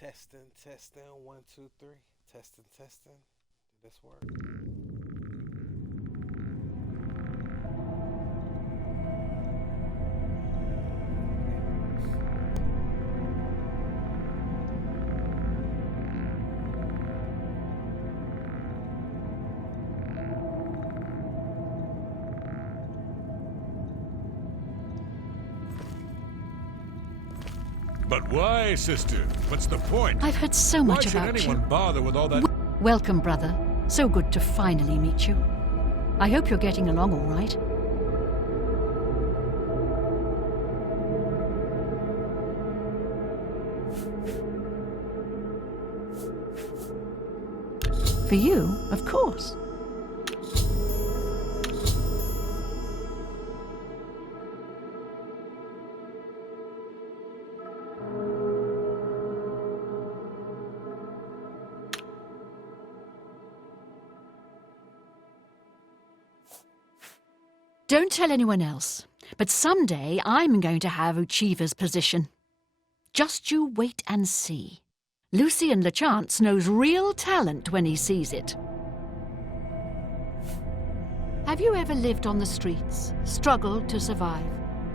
Testing, testing, one, two, three. Testing, testing. Did this work? But why, sister? What's the point? I've heard so much Why should about anyone you. bother with all that? Welcome, brother. So good to finally meet you. I hope you're getting along all right. For you, of course. Don't tell anyone else, but someday I'm going to have Uchiva's position. Just you wait and see. Lucian LeChance knows real talent when he sees it. Have you ever lived on the streets, struggled to survive?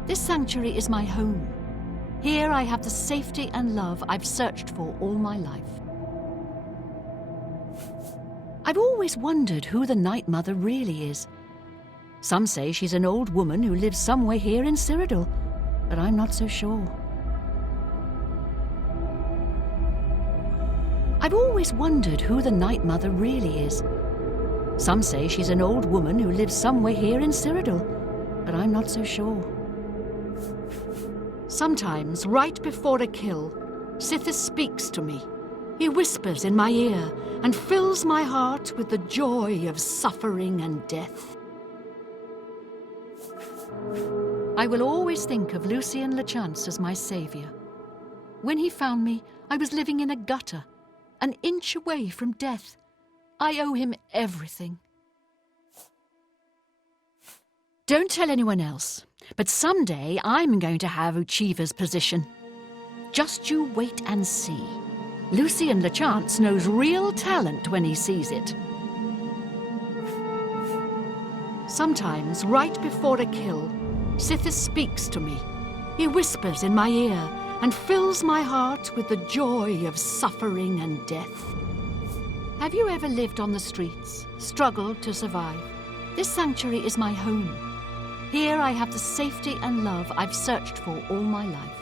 This sanctuary is my home. Here I have the safety and love I've searched for all my life. I've always wondered who the Night Mother really is. Some say she's an old woman who lives somewhere here in Cyrodiil, but I'm not so sure. I've always wondered who the Night Mother really is. Some say she's an old woman who lives somewhere here in Cyrodiil, but I'm not so sure. Sometimes, right before a kill, Sithis speaks to me. He whispers in my ear and fills my heart with the joy of suffering and death. I will always think of Lucian LeChance as my savior. When he found me, I was living in a gutter, an inch away from death. I owe him everything. Don't tell anyone else, but someday I'm going to have Uchiva's position. Just you wait and see. Lucian LeChance knows real talent when he sees it. Sometimes, right before a kill, Sithis speaks to me. He whispers in my ear and fills my heart with the joy of suffering and death. Have you ever lived on the streets, struggled to survive? This sanctuary is my home. Here I have the safety and love I've searched for all my life.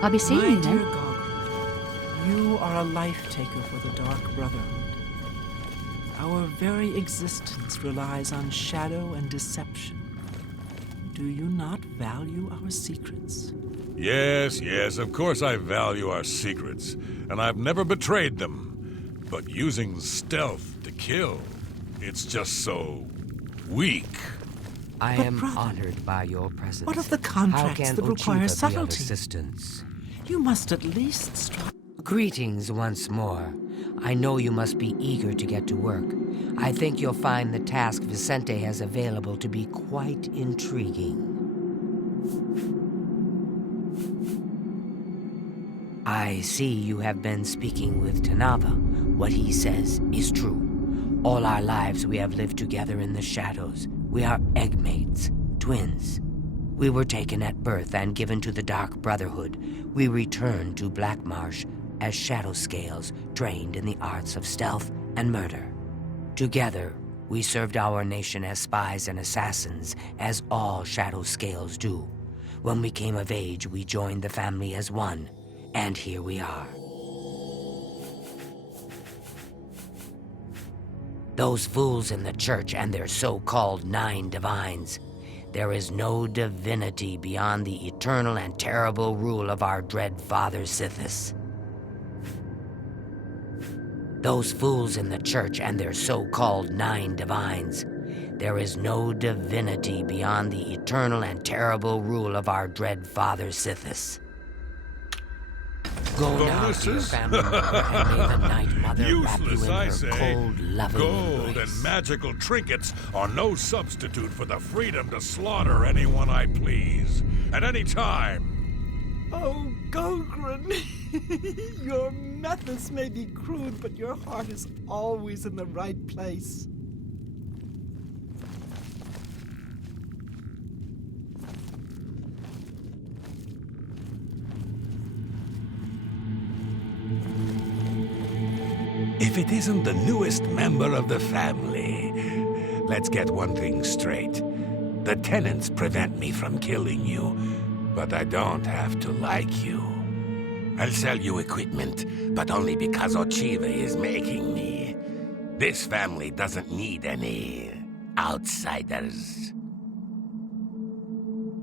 I'll be seeing you then. My dear Goggle, you are a life-taker for the Dark Brotherhood. Our very existence relies on shadow and deception. Do you not value our secrets? Yes, of course I value our secrets, and I've never betrayed them. But using stealth to kill, it's just so weak. I But am brother, honored by your presence. what of the How contracts can that require Uchiva be of subtlety? assistance? You must at least strive. Greetings once more. I know you must be eager to get to work. I think you'll find the task Vicente has available to be quite intriguing. I see you have been speaking with Tanava. What he says is true. All our lives we have lived together in the shadows. We are eggmates, twins. We were taken at birth and given to the Dark Brotherhood. We returned to Black Marsh as shadow scales trained in the arts of stealth and murder. Together, we served our nation as spies and assassins, as all shadow scales do. When we came of age, we joined the family as one, and here we are. Those fools in the church and their so-called 9 divines. There is no divinity beyond the eternal and terrible rule of our dread father Sithis. Those fools in the church and their so-called 9 divines. There is no divinity beyond the eternal and terrible rule of our dread father Sithis. Go now to your Bonuses? family member and may the Night Mother wrap you Useless, in I her say. cold, loving Gold embrace. and magical trinkets are no substitute for the freedom to slaughter anyone I please, at any time. Oh, Gogren! Your methods may be crude, but your heart is always in the right place. If it isn't the newest member of the family, let's get one thing straight. The tenants prevent me from killing you, but I don't have to like you. I'll sell you equipment, but only because Ochiva is making me. This family doesn't need any outsiders.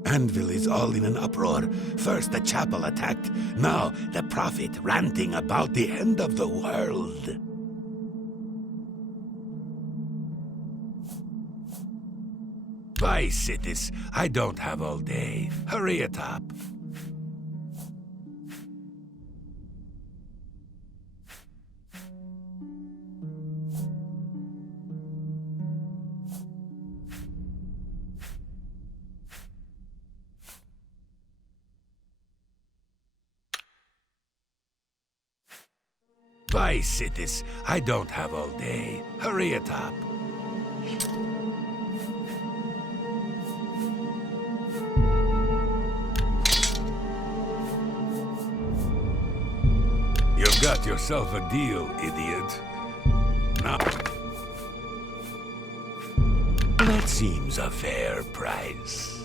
Anvil is all in an uproar. First the chapel attacked, now the prophet ranting about the end of the world. Bye, Sithis. I don't have all day. Hurry it up. Bye, Sithis. I don't have all day. Hurry it up. You've got yourself a deal, idiot. Now, that seems a fair price.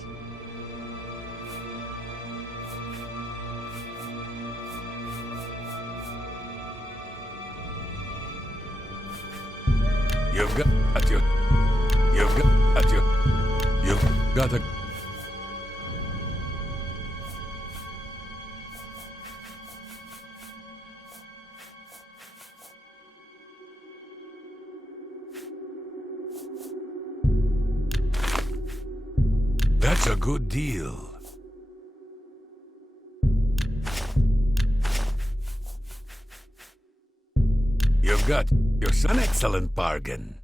You've got a... That's a good deal. You've got yourself an excellent bargain.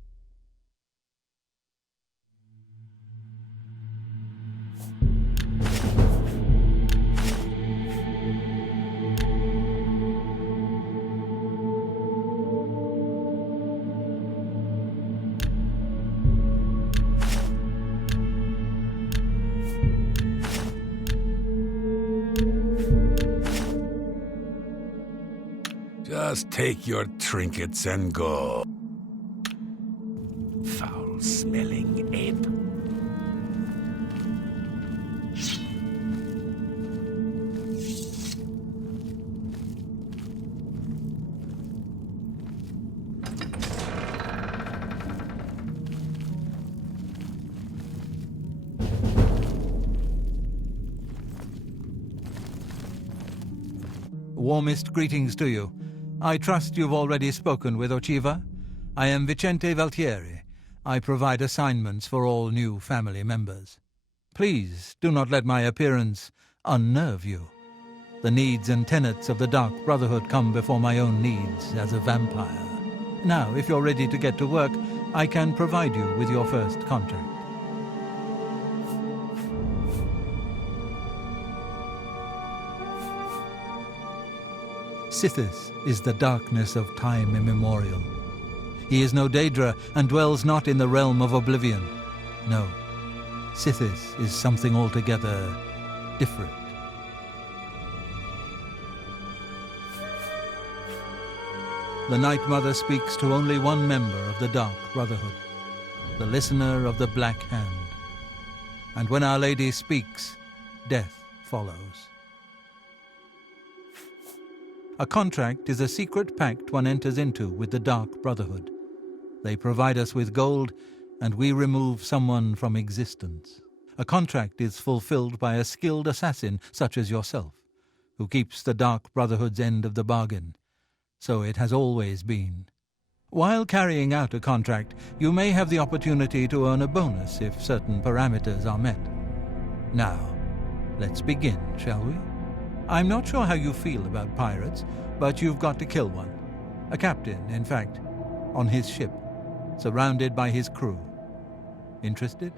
Just take your trinkets and go. Foul-smelling ape. Warmest greetings to you. I trust you've already spoken with Ochiva. I am Vicente Valtieri. I provide assignments for all new family members. Please do not let my appearance unnerve you. The needs and tenets of the Dark Brotherhood come before my own needs as a vampire. Now, if you're ready to get to work, I can provide you with your first contract. Sithis is the darkness of time immemorial. He is no Daedra and dwells not in the realm of oblivion. No, Sithis is something altogether different. The Night Mother speaks to only one member of the Dark Brotherhood, the listener of the Black Hand. And when Our Lady speaks, death follows. A contract is a secret pact one enters into with the Dark Brotherhood. They provide us with gold, and we remove someone from existence. A contract is fulfilled by a skilled assassin such as yourself, who keeps the Dark Brotherhood's end of the bargain. So it has always been. While carrying out a contract, you may have the opportunity to earn a bonus if certain parameters are met. Now, let's begin, shall we? I'm not sure how you feel about pirates, but you've got to kill one. A captain, in fact, on his ship, surrounded by his crew. Interested?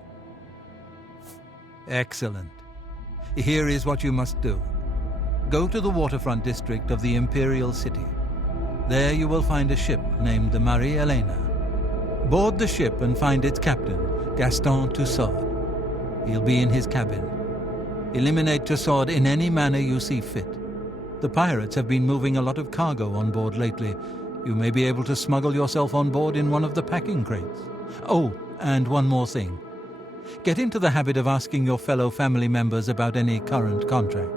Excellent. Here is what you must do. Go to the waterfront district of the Imperial City. There you will find a ship named the Marie Elena. Board the ship and find its captain, Gaston Tussaud. He'll be in his cabin. Eliminate Tussaud in any manner you see fit. The pirates have been moving a lot of cargo on board lately. You may be able to smuggle yourself on board in one of the packing crates. Oh, and one more thing. Get into the habit of asking your fellow family members about any current contract.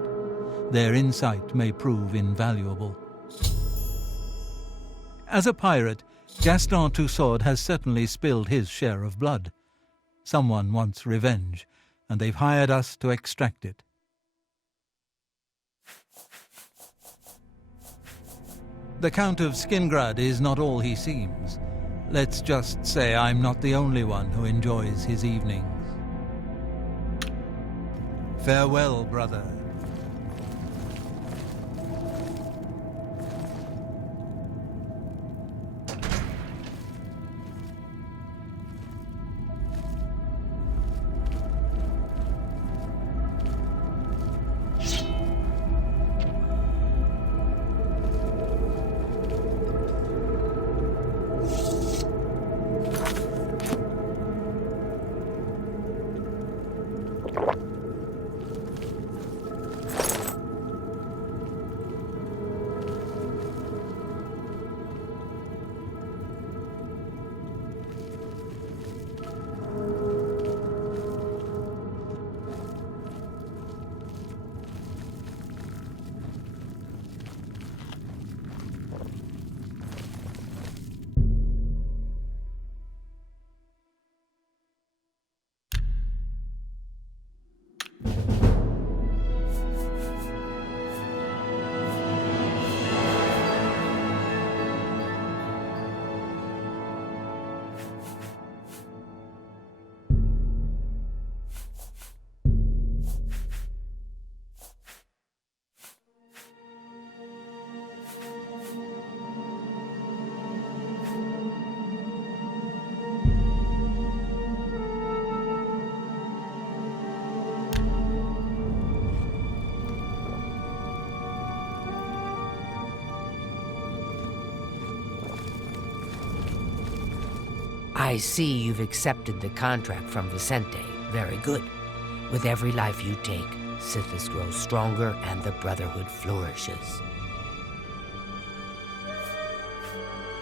Their insight may prove invaluable. As a pirate, Gaston Tussaud has certainly spilled his share of blood. Someone wants revenge, and they've hired us to extract it. The Count of Skingrad is not all he seems. Let's just say I'm not the only one who enjoys his evenings. Farewell, brother. I see you've accepted the contract from Vicente. Very good. With every life you take, Sithis grows stronger and the Brotherhood flourishes.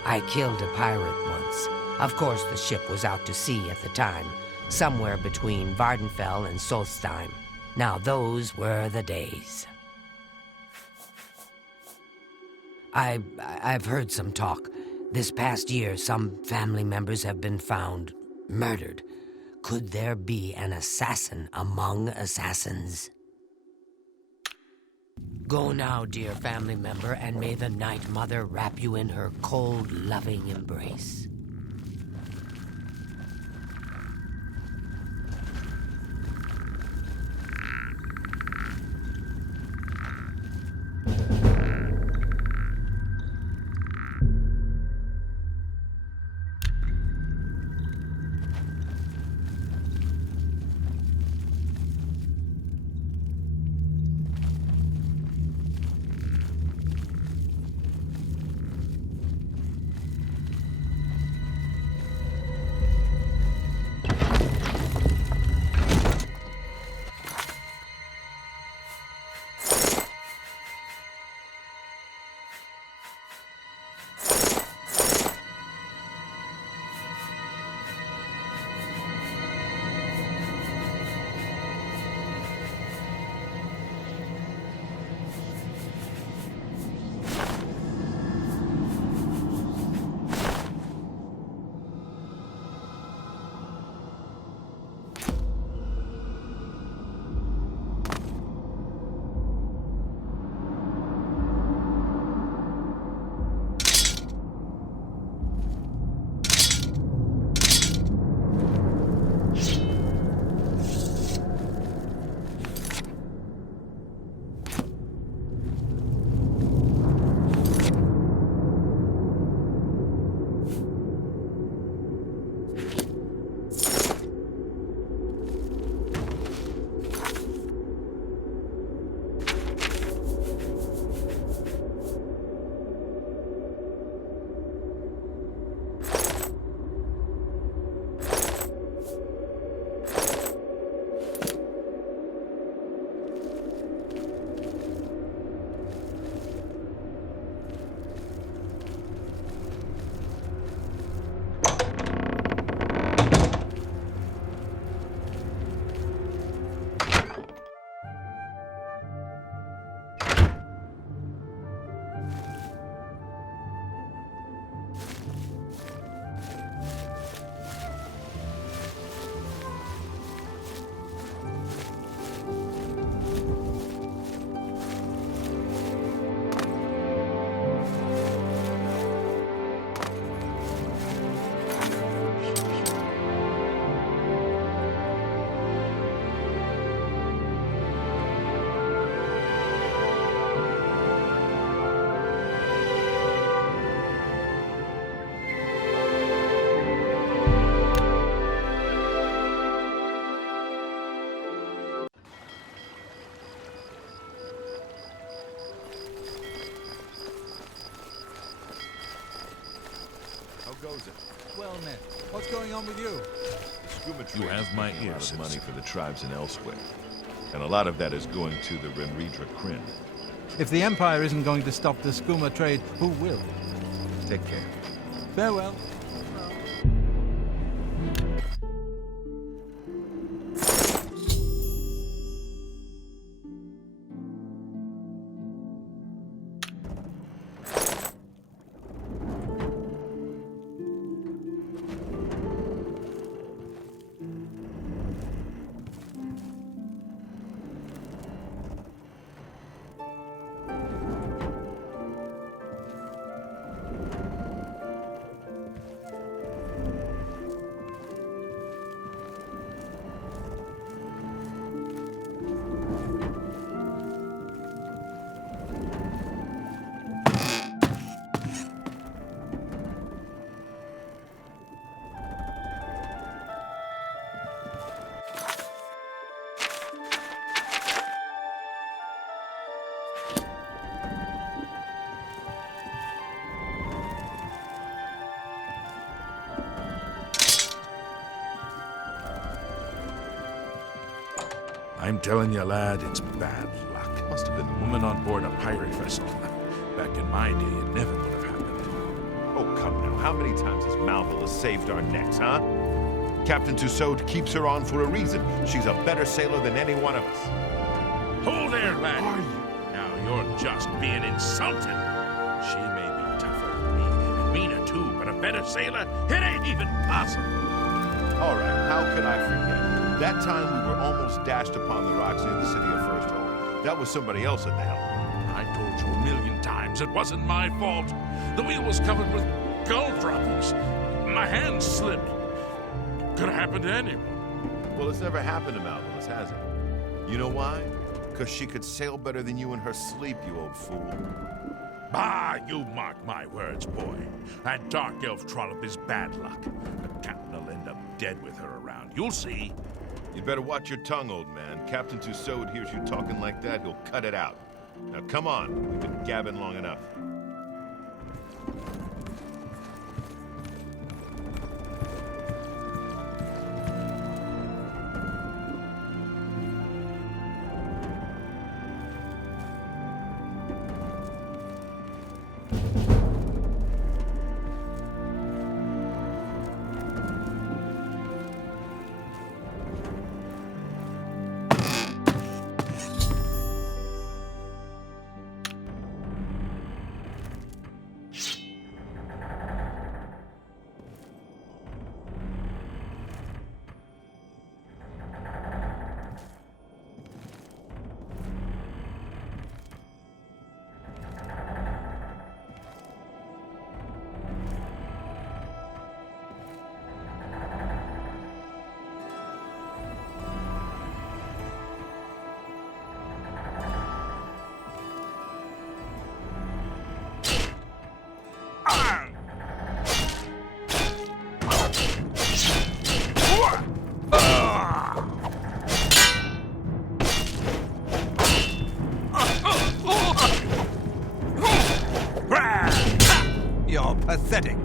I killed a pirate once. Of course, the ship was out to sea at the time, somewhere between Vardenfell and Solstheim. Now those were the days. I've heard some talk. This past year, some family members have been found murdered. Could there be an assassin among assassins? Go now, dear family member, and may the Night Mother wrap you in her cold, loving embrace. well met. What's going on with you? You have my ear, a lot of money for the tribes and elsewhere. And a lot of that is going to the Renridra Kryn. If the Empire isn't going to stop the skooma trade, who will? Take care. Farewell. I'm telling you, lad, it's bad luck. Must have been a woman on board a pirate vessel. Back in my day, it never would have happened. Oh, come now. How many times has Malvola saved our necks, huh? Captain Tussaud keeps her on for a reason. She's a better sailor than any one of us. Hold there, lad. Are you? Now you're just being insulted. She may be tougher than me, and meaner too, but a better sailor? It ain't even possible. All right, how could I forget? That time we were almost dashed upon the rocks near the city of First Hole. That was somebody else at the helm. I told you a million times it wasn't my fault. The wheel was covered with gull droppings. My hand slipped. Could have happened to anyone. Well, it's never happened to Malvola, has it? You know why? Because she could sail better than you in her sleep, you old fool. Bah, you mark my words, boy. That dark elf trollop is bad luck. The captain will end up dead with her around. You'll see. You'd better watch your tongue, old man. Captain Tussaud hears you talking like that, he'll cut it out. Now come on, we've been gabbing long enough. You're pathetic.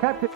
Captain.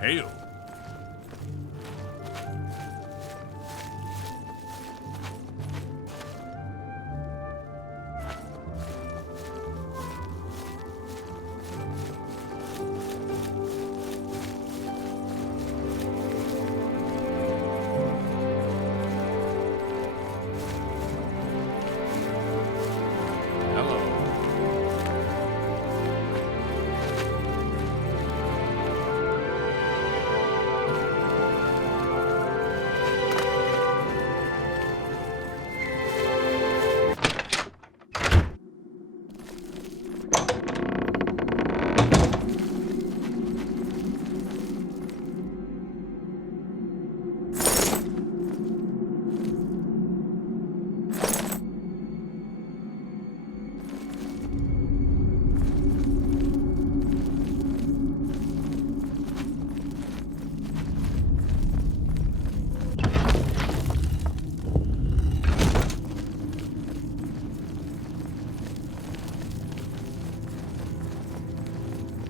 Hail.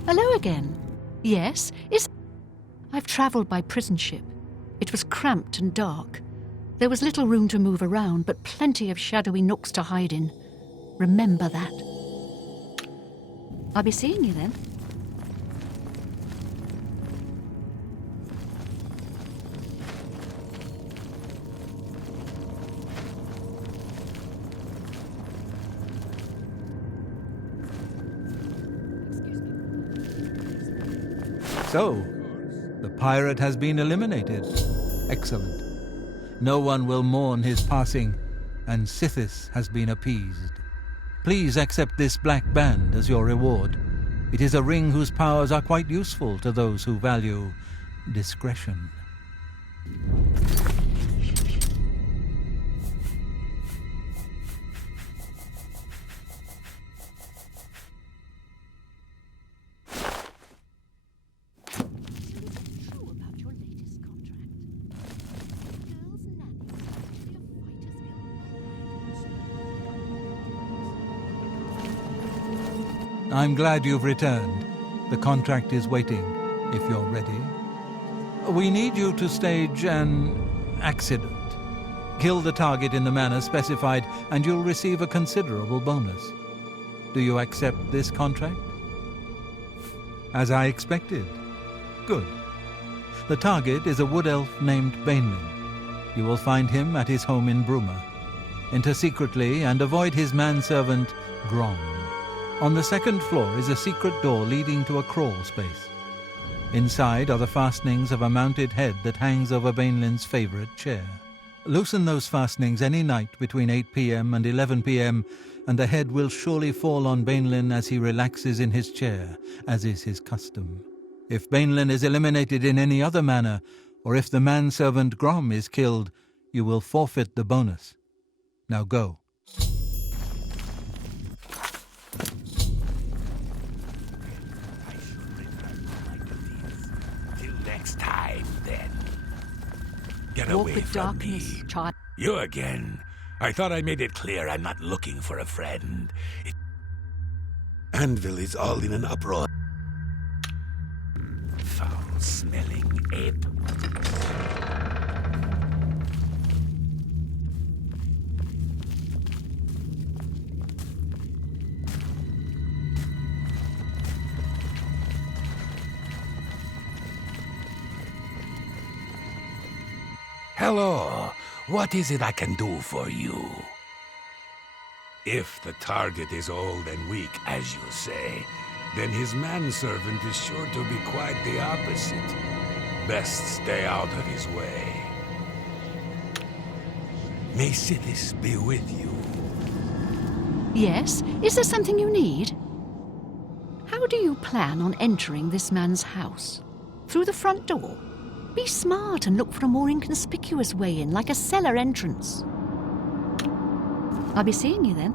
Hello again. Yes, I've travelled by prison ship. It was cramped and dark. There was little room to move around, but plenty of shadowy nooks to hide in. Remember that. I'll be seeing you then. So, the pirate has been eliminated. Excellent. No one will mourn his passing, and Sithis has been appeased. Please accept this black band as your reward. It is a ring whose powers are quite useful to those who value discretion. I'm glad you've returned. The contract is waiting, if you're ready. We need you to stage an accident. Kill the target in the manner specified, and you'll receive a considerable bonus. Do you accept this contract? As I expected. Good. The target is a wood elf named Bainlin. You will find him at his home in Bruma. Enter secretly and avoid his manservant, Grom. On the second floor is a secret door leading to a crawl space. Inside are the fastenings of a mounted head that hangs over Bainlin's favorite chair. Loosen those fastenings any night between 8 p.m. and 11 p.m., and the head will surely fall on Bainlin as he relaxes in his chair, as is his custom. If Bainlin is eliminated in any other manner, or if the manservant Grom is killed, you will forfeit the bonus. Now go. Get Walk away with from darkness, me. child. You again. I thought I made it clear I'm not looking for a friend. Anvil is all in an uproar. Foul-smelling ape. Hello, what is it I can do for you? If the target is old and weak, as you say, then his manservant is sure to be quite the opposite. Best stay out of his way. May Sithis be with you. Yes? Is there something you need? How do you plan on entering this man's house? Through the front door? Be smart and look for a more inconspicuous way in, like a cellar entrance. I'll be seeing you then.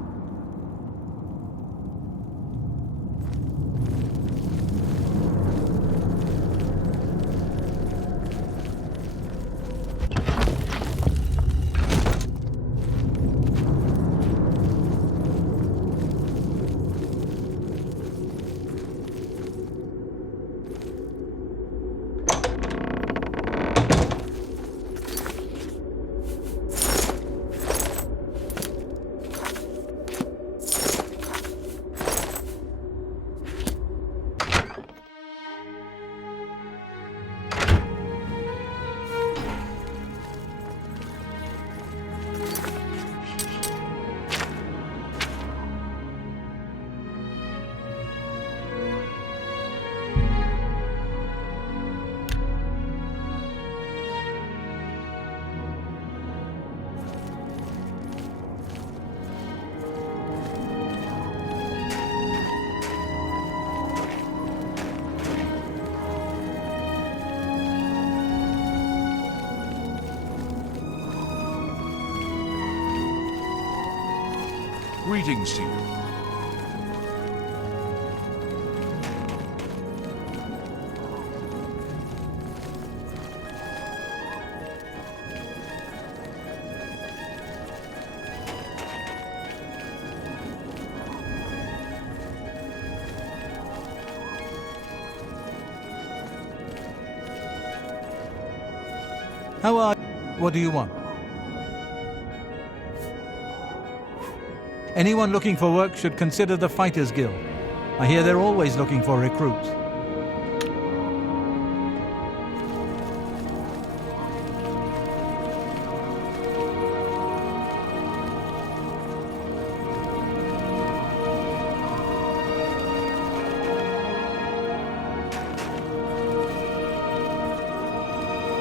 Greetings to you. How are you? What do you want? Anyone looking for work should consider the Fighters Guild. I hear they're always looking for recruits.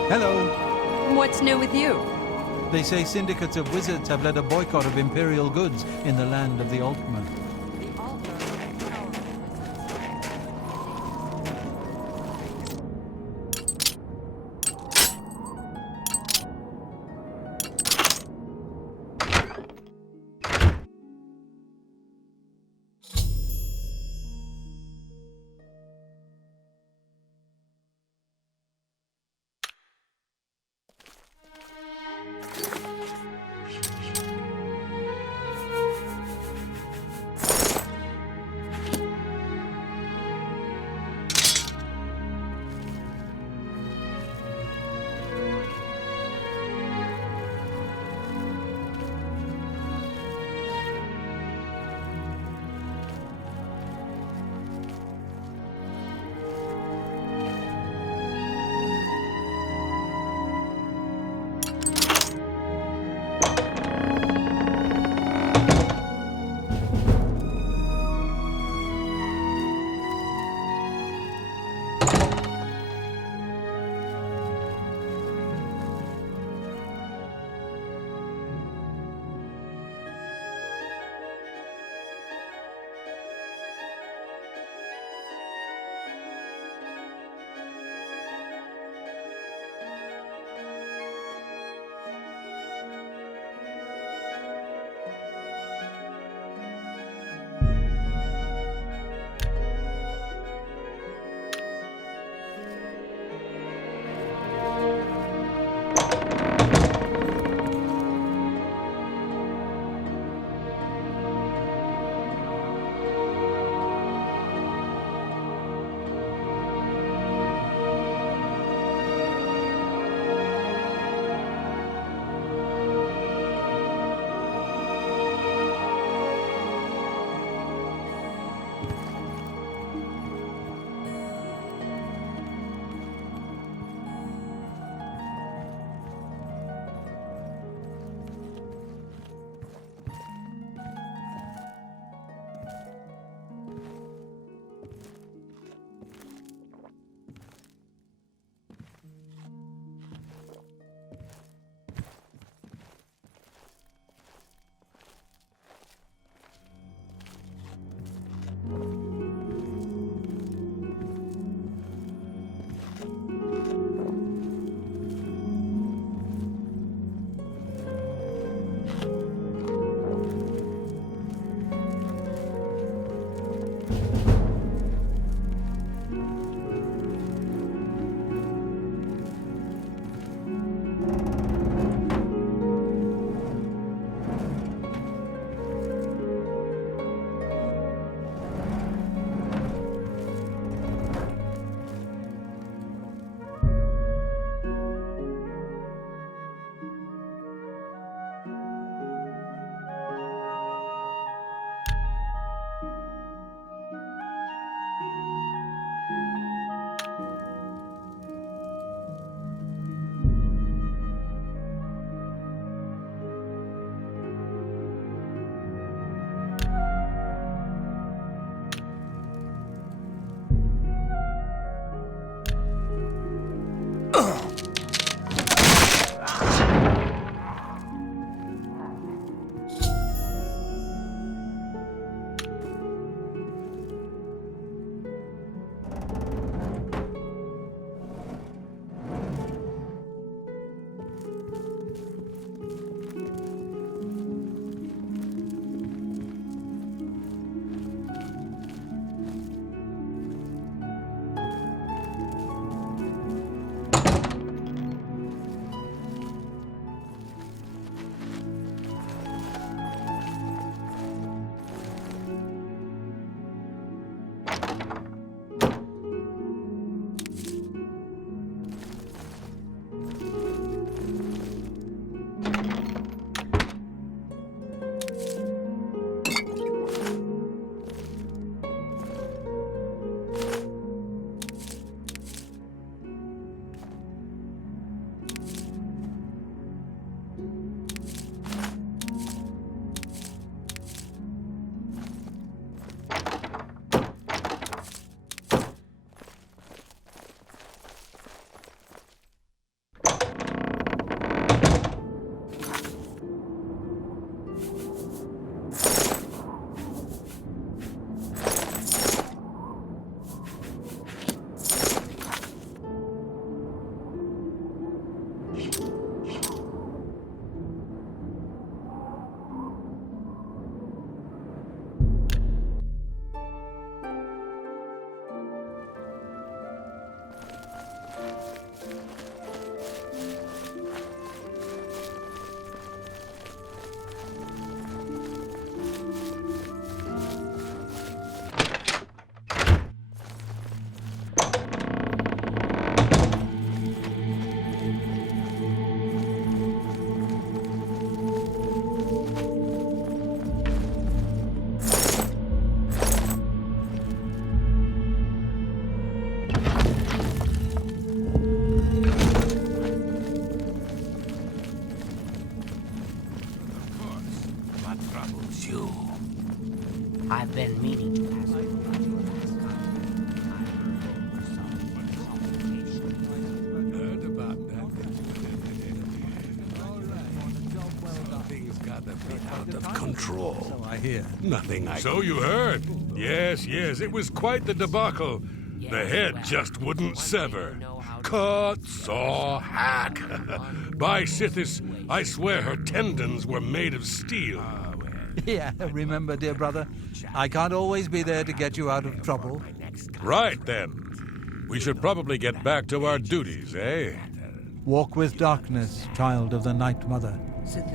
Hello. What's new with you? They say syndicates of wizards have led a boycott of Imperial goods in the land of the Altman. out of control. So I hear. Nothing I So you heard? Yes, yes, it was quite the debacle. The head just wouldn't sever. Cut, saw, hack. By Sithis, I swear her tendons were made of steel. Yeah, remember, dear brother, I can't always be there to get you out of trouble. Right then. We should probably get back to our duties, eh? Walk with darkness, child of the Night Mother.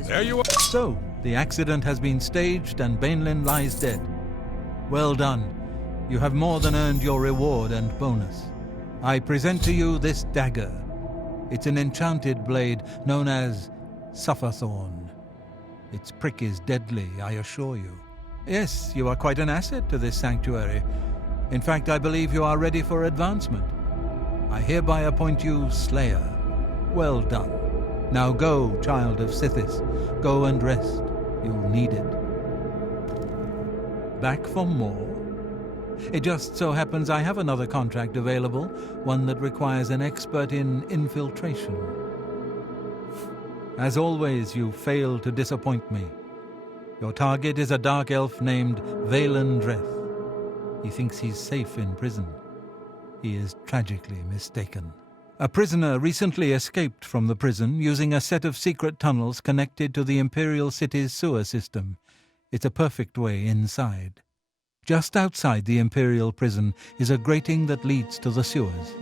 There you are. So, the accident has been staged and Bainlin lies dead. Well done. You have more than earned your reward and bonus. I present to you this dagger. It's an enchanted blade known as Sufferthorn. Its prick is deadly, I assure you. Yes, you are quite an asset to this sanctuary. In fact, I believe you are ready for advancement. I hereby appoint you Slayer. Well done. Now go, child of Sithis. Go and rest. You'll need it. Back for more? It just so happens I have another contract available, one that requires an expert in infiltration. As always, you fail to disappoint me. Your target is a dark elf named Valen Dreth. He thinks he's safe in prison. He is tragically mistaken. A prisoner recently escaped from the prison using a set of secret tunnels connected to the Imperial City's sewer system. It's a perfect way inside. Just outside the Imperial prison is a grating that leads to the sewers.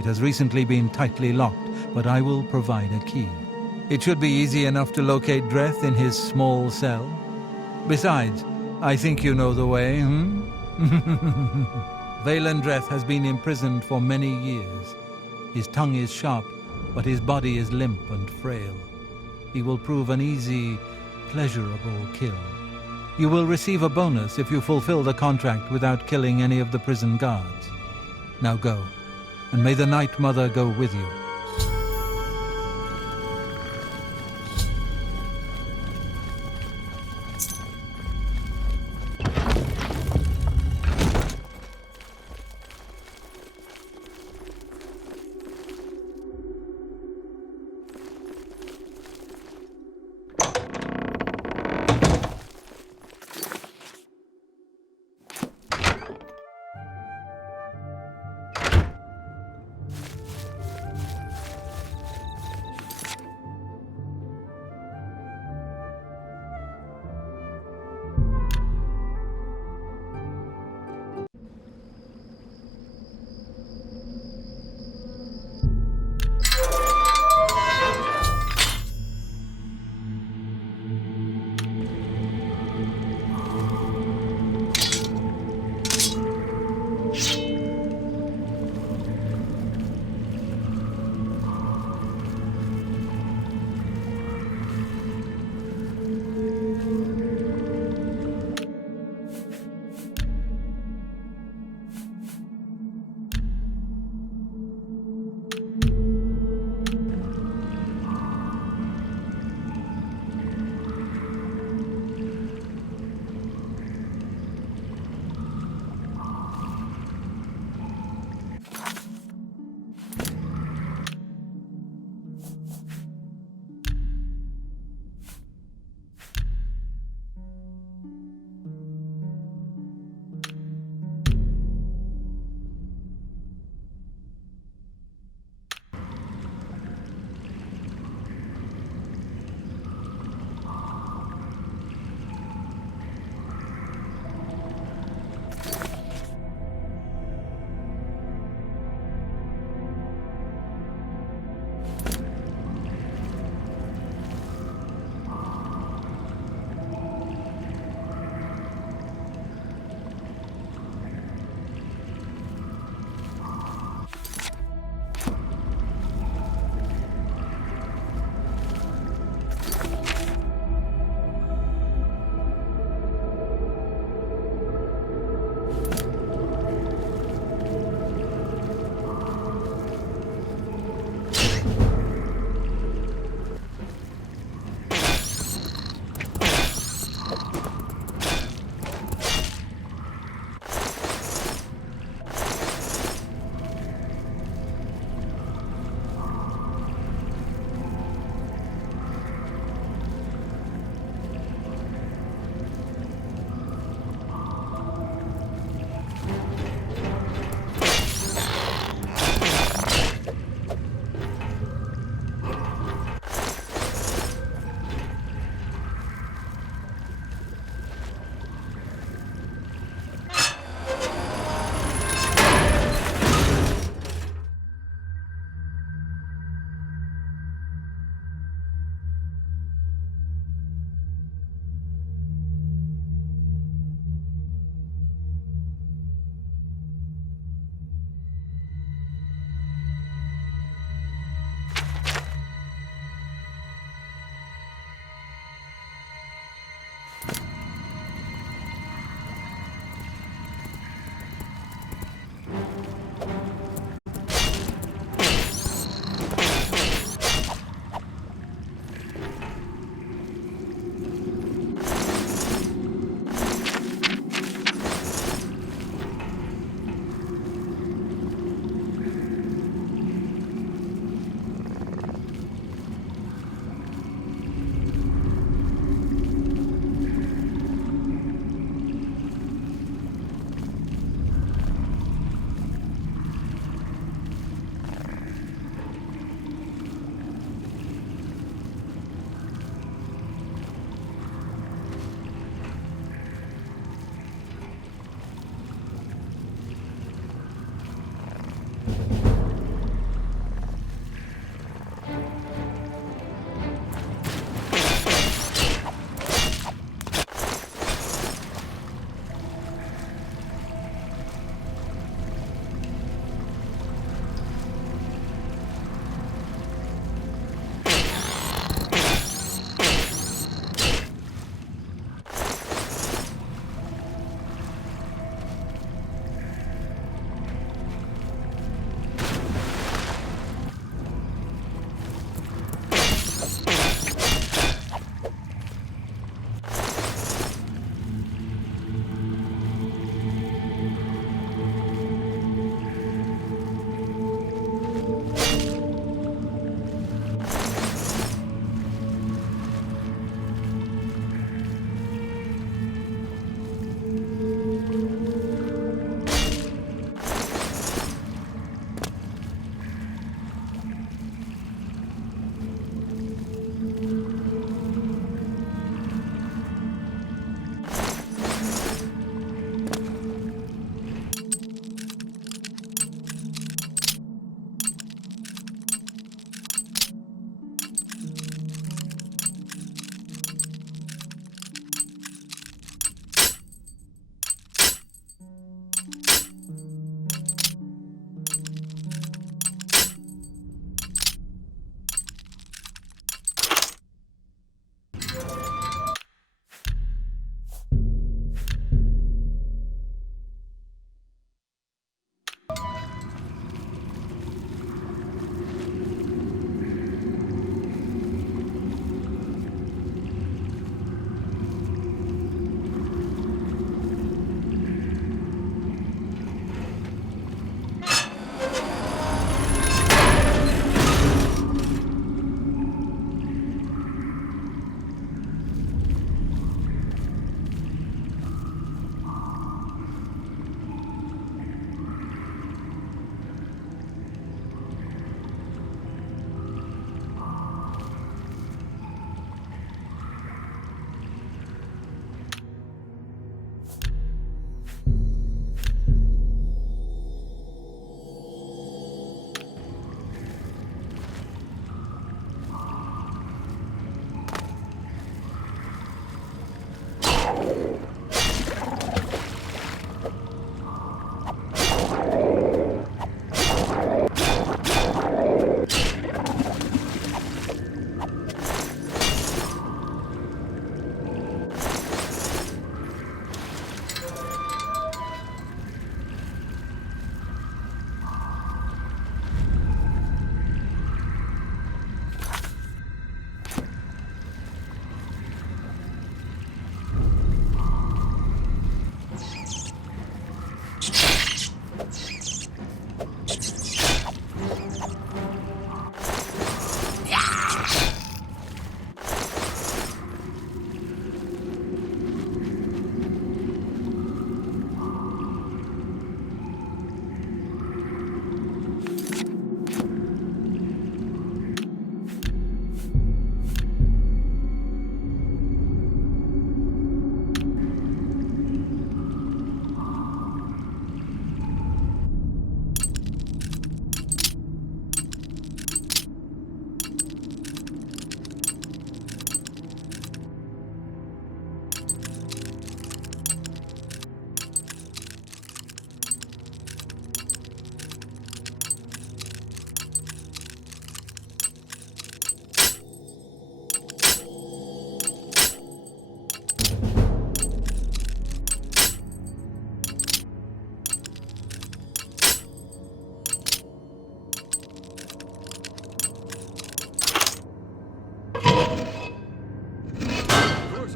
It has recently been tightly locked, but I will provide a key. It should be easy enough to locate Dreth in his small cell. Besides, I think you know the way, Valen Dreth has been imprisoned for many years. His tongue is sharp, but his body is limp and frail. He will prove an easy, pleasurable kill. You will receive a bonus if you fulfill the contract without killing any of the prison guards. Now go, and may the Night Mother go with you.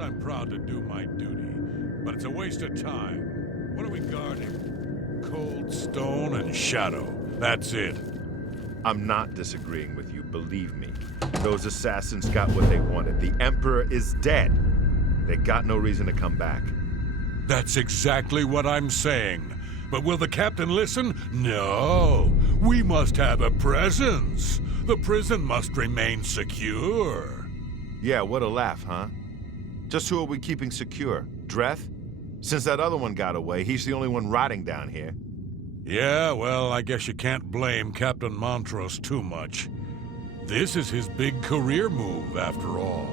I'm proud to do my duty, but it's a waste of time. What are we guarding? Cold stone and shadow. That's it. I'm not disagreeing with you, believe me. Those assassins got what they wanted. The Emperor is dead. They got no reason to come back. That's exactly what I'm saying. But will the captain listen? No. We must have a presence. The prison must remain secure. Yeah, what a laugh, huh? Just who are we keeping secure? Dreth? Since that other one got away, he's the only one rotting down here. Yeah, well, I guess you can't blame Captain Montrose too much. This is his big career move, after all.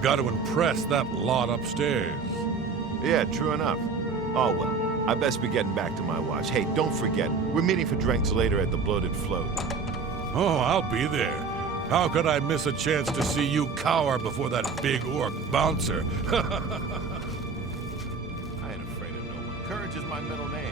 Got to impress that lot upstairs. Yeah, true enough. Oh well, I best be getting back to my watch. Hey, don't forget, we're meeting for drinks later at the Bloated Float. Oh, I'll be there. How could I miss a chance to see you cower before that big orc bouncer? I ain't afraid of no one. Courage is my middle name.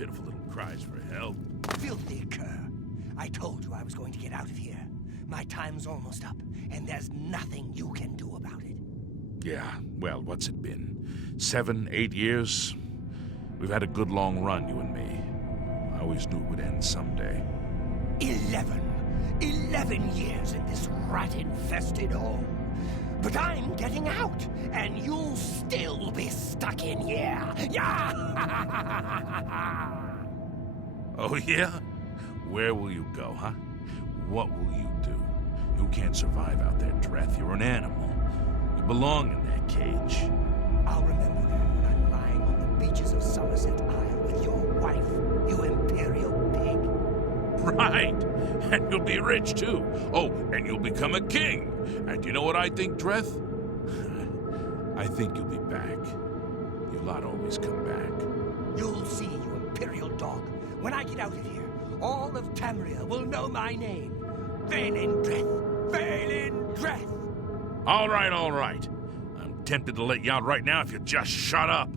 pitiful little cries for help. Filthy cur. I told you I was going to get out of here. My time's almost up, and there's nothing you can do about it. Yeah, well, what's it been? 7, 8 years? We've had a good long run, you and me. I always knew it would end someday. 11 years in this rat-infested hole. But I'm getting out, and you'll still be stuck in here. Yeah! Oh, yeah? Where will you go, huh? What will you do? You can't survive out there, Dreth. You're an animal. You belong in that cage. I'll remember that when I'm lying on the beaches of Somerset Isle with your wife, you imperial pig. Right! And you'll be rich, too. Oh, and you'll become a king. And you know what I think, Dreth? I think you'll be back. You lot always come back. You'll see, you imperial dog. When I get out of here, all of Tamriel will know my name. Valen Dreth! Valen Dreth! All right, all right. I'm tempted to let you out right now if you just shut up.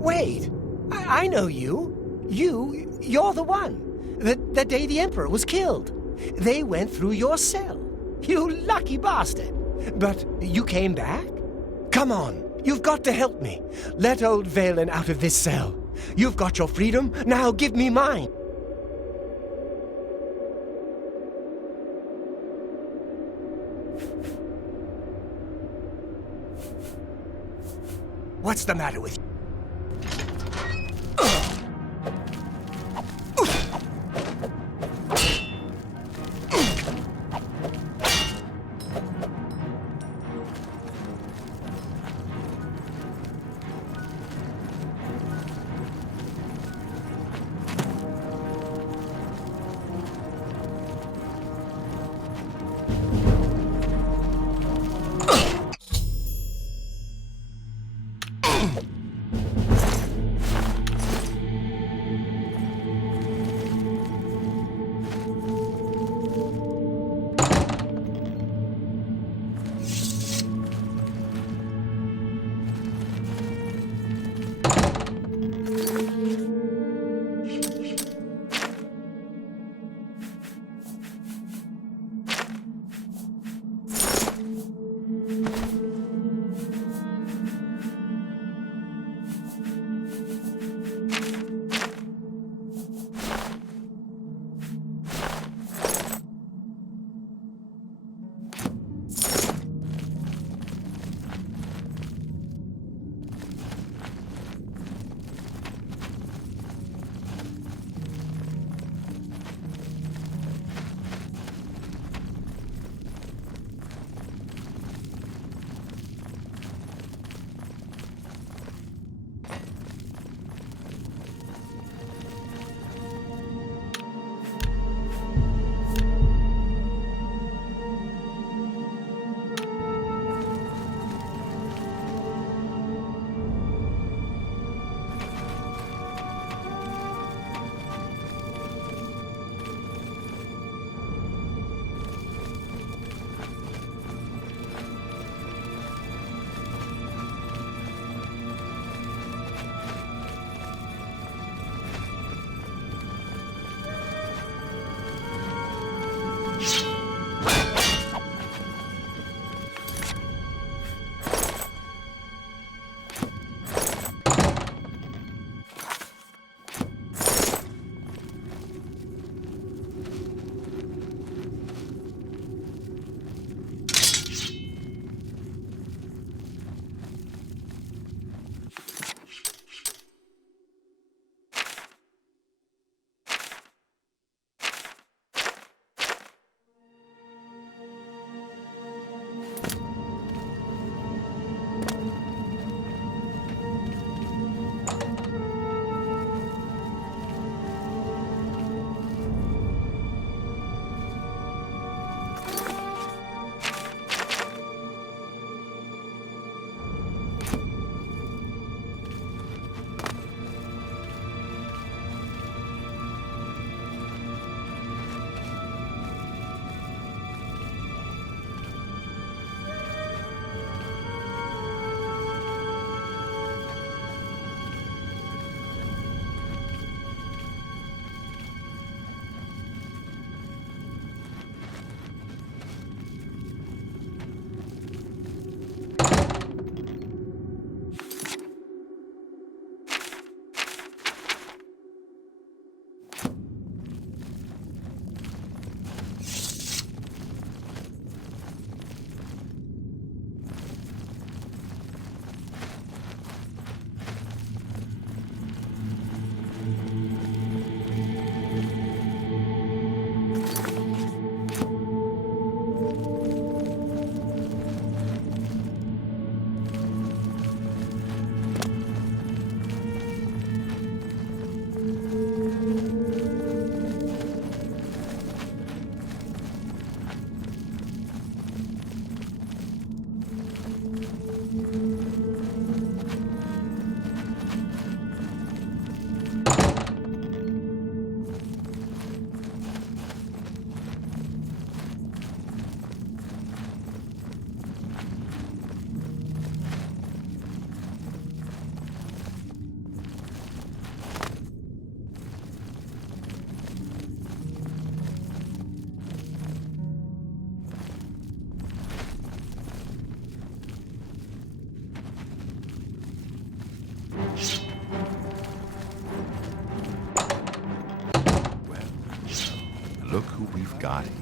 Wait, I know you. You're the one. The day the Emperor was killed. They went through your cell. You lucky bastard. But you came back? Come on, you've got to help me. Let old Valen out of this cell. You've got your freedom, now give me mine. What's the matter with you? Look who we've got here.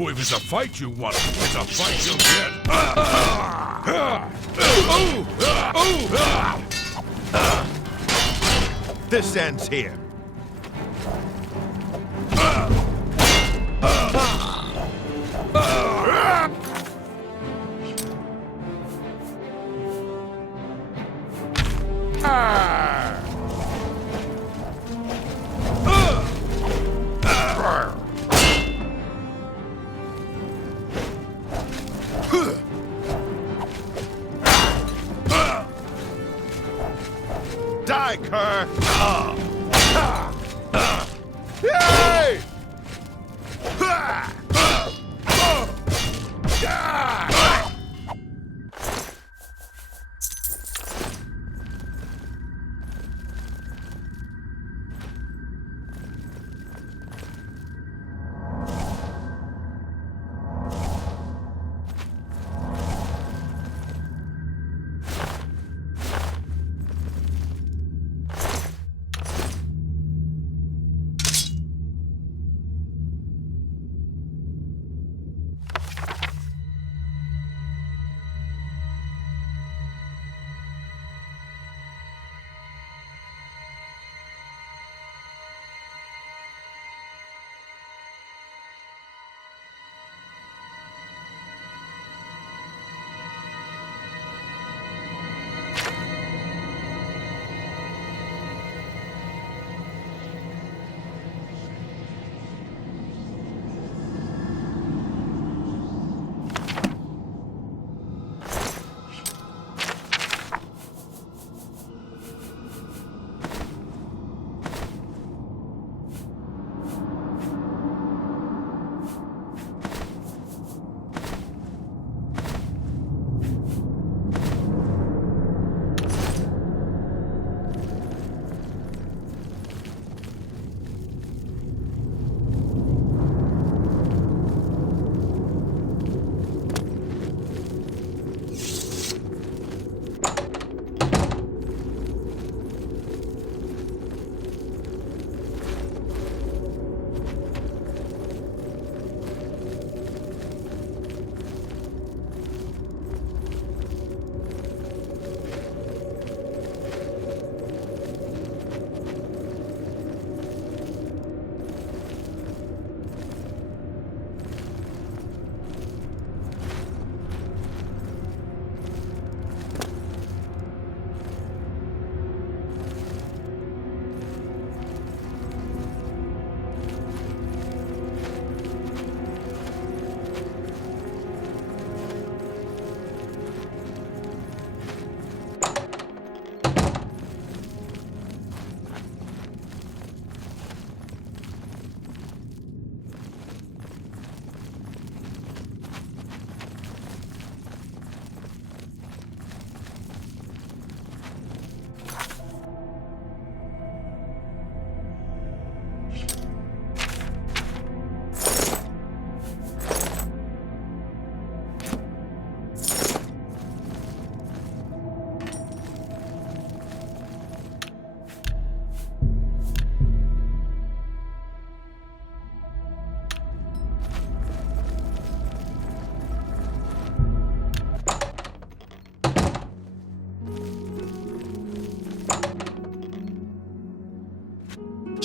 Oh, if it's a fight you want, it's a fight you'll get. This ends here. Die, Kerr! Yay!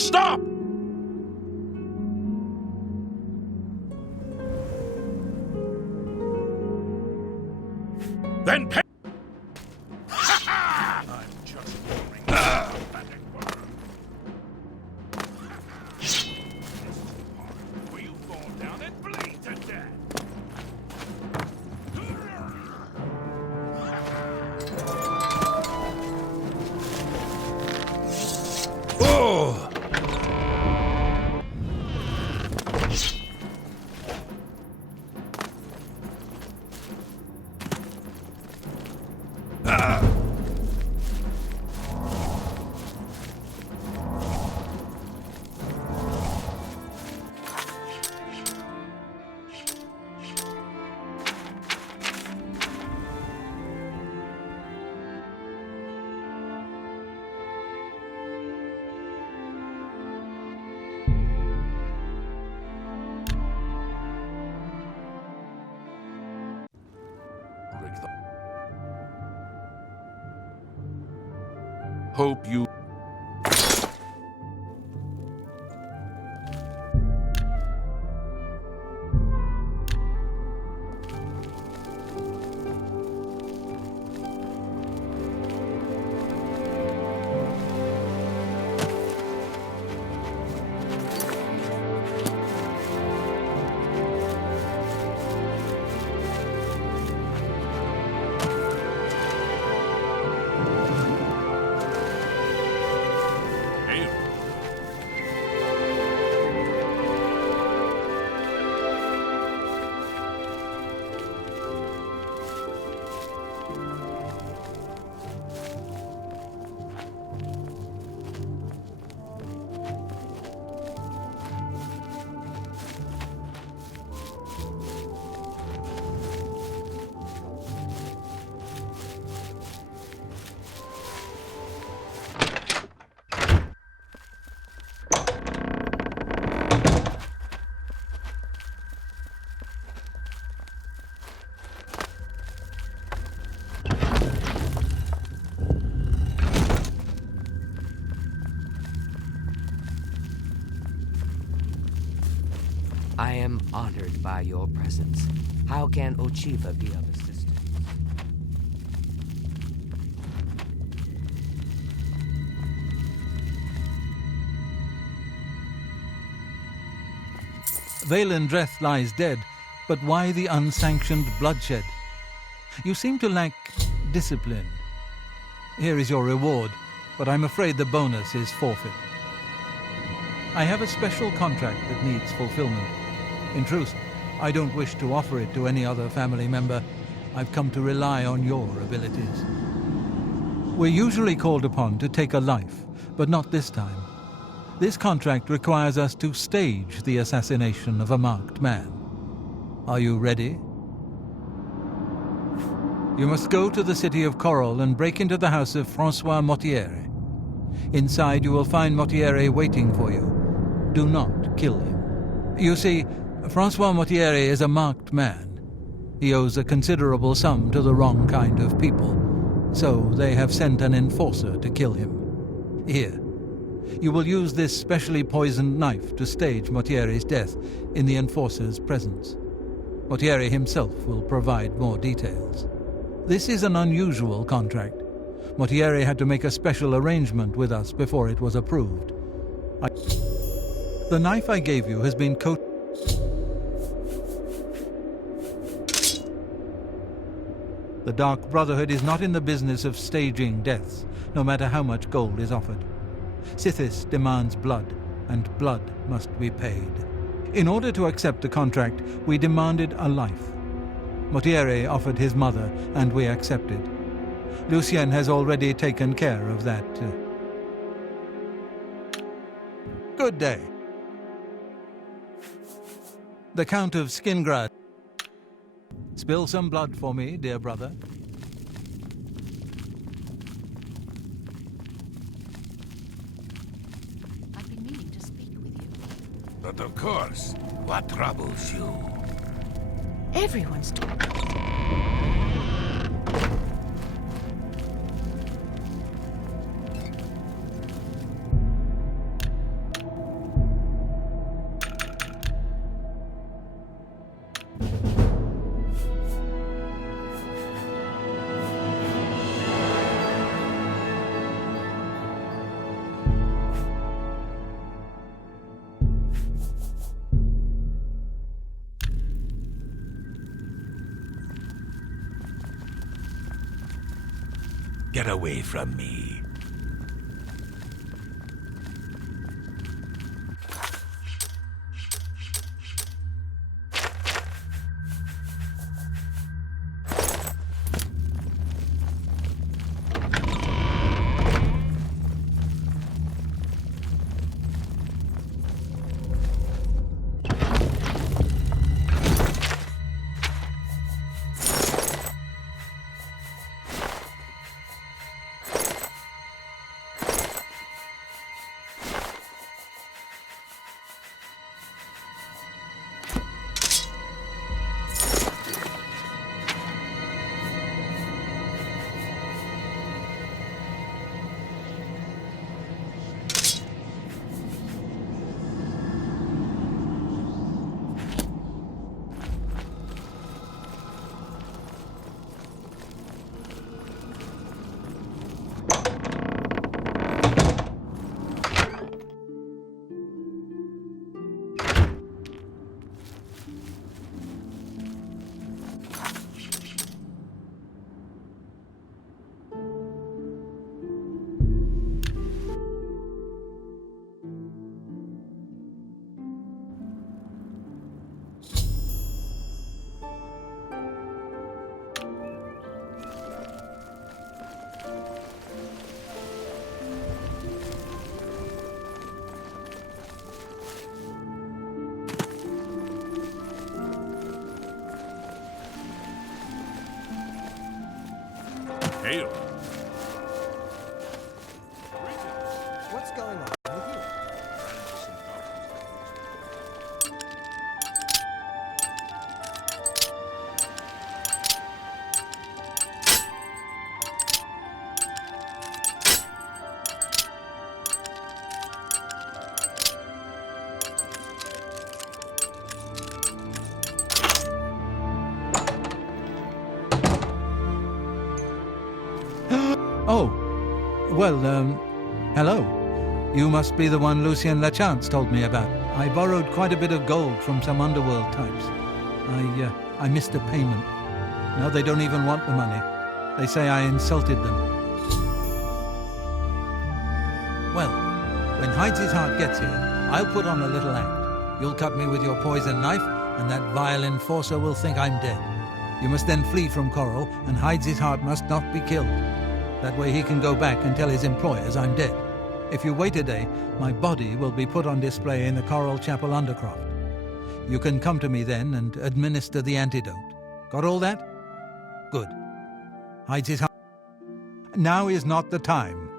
Stop! Then pay. I'm just warning you. This is the part where you fall down and bleed to death. Oh! Hope you... I am honored by your presence. How can Ochiva be of assistance? Vaelendreth lies dead, but why the unsanctioned bloodshed? You seem to lack discipline. Here is your reward, but I'm afraid the bonus is forfeit. I have a special contract that needs fulfillment. In truth, I don't wish to offer it to any other family member. I've come to rely on your abilities. We're usually called upon to take a life, but not this time. This contract requires us to stage the assassination of a marked man. Are you ready? You must go to the city of Coral and break into the house of Francois Mortiere. Inside you will find Mortiere waiting for you. Do not kill him. You see, Francois Mortiere is a marked man. He owes a considerable sum to the wrong kind of people, so they have sent an enforcer to kill him. Here, you will use this specially poisoned knife to stage Mortiere's death in the enforcer's presence. Mortiere himself will provide more details. This is an unusual contract. Mortiere had to make a special arrangement with us before it was approved. The knife I gave you has been coated. The Dark Brotherhood is not in the business of staging deaths, no matter how much gold is offered. Sithis demands blood, and blood must be paid. In order to accept the contract, we demanded a life. Mortiere offered his mother, and we accepted. Lucien has already taken care of that. Good day. The Count of Skingrad. Spill some blood for me, dear brother. I've been meaning to speak with you. But of course, what troubles you? Everyone's talking. Get away from me. Hail. What's going on with you? Oh, well, hello. You must be the one Lucien Lachance told me about. I borrowed quite a bit of gold from some underworld types. I missed a payment. Now they don't even want the money. They say I insulted them. Well, when Hides' Heart gets here, I'll put on a little act. You'll cut me with your poison knife, and that vile enforcer will think I'm dead. You must then flee from Coral, and Hides' Heart must not be killed. That way he can go back and tell his employers I'm dead. If you wait a day, my body will be put on display in the Coral Chapel Undercroft. You can come to me then and administer the antidote. Got all that? Good. Hides' Heart. Now is not the time.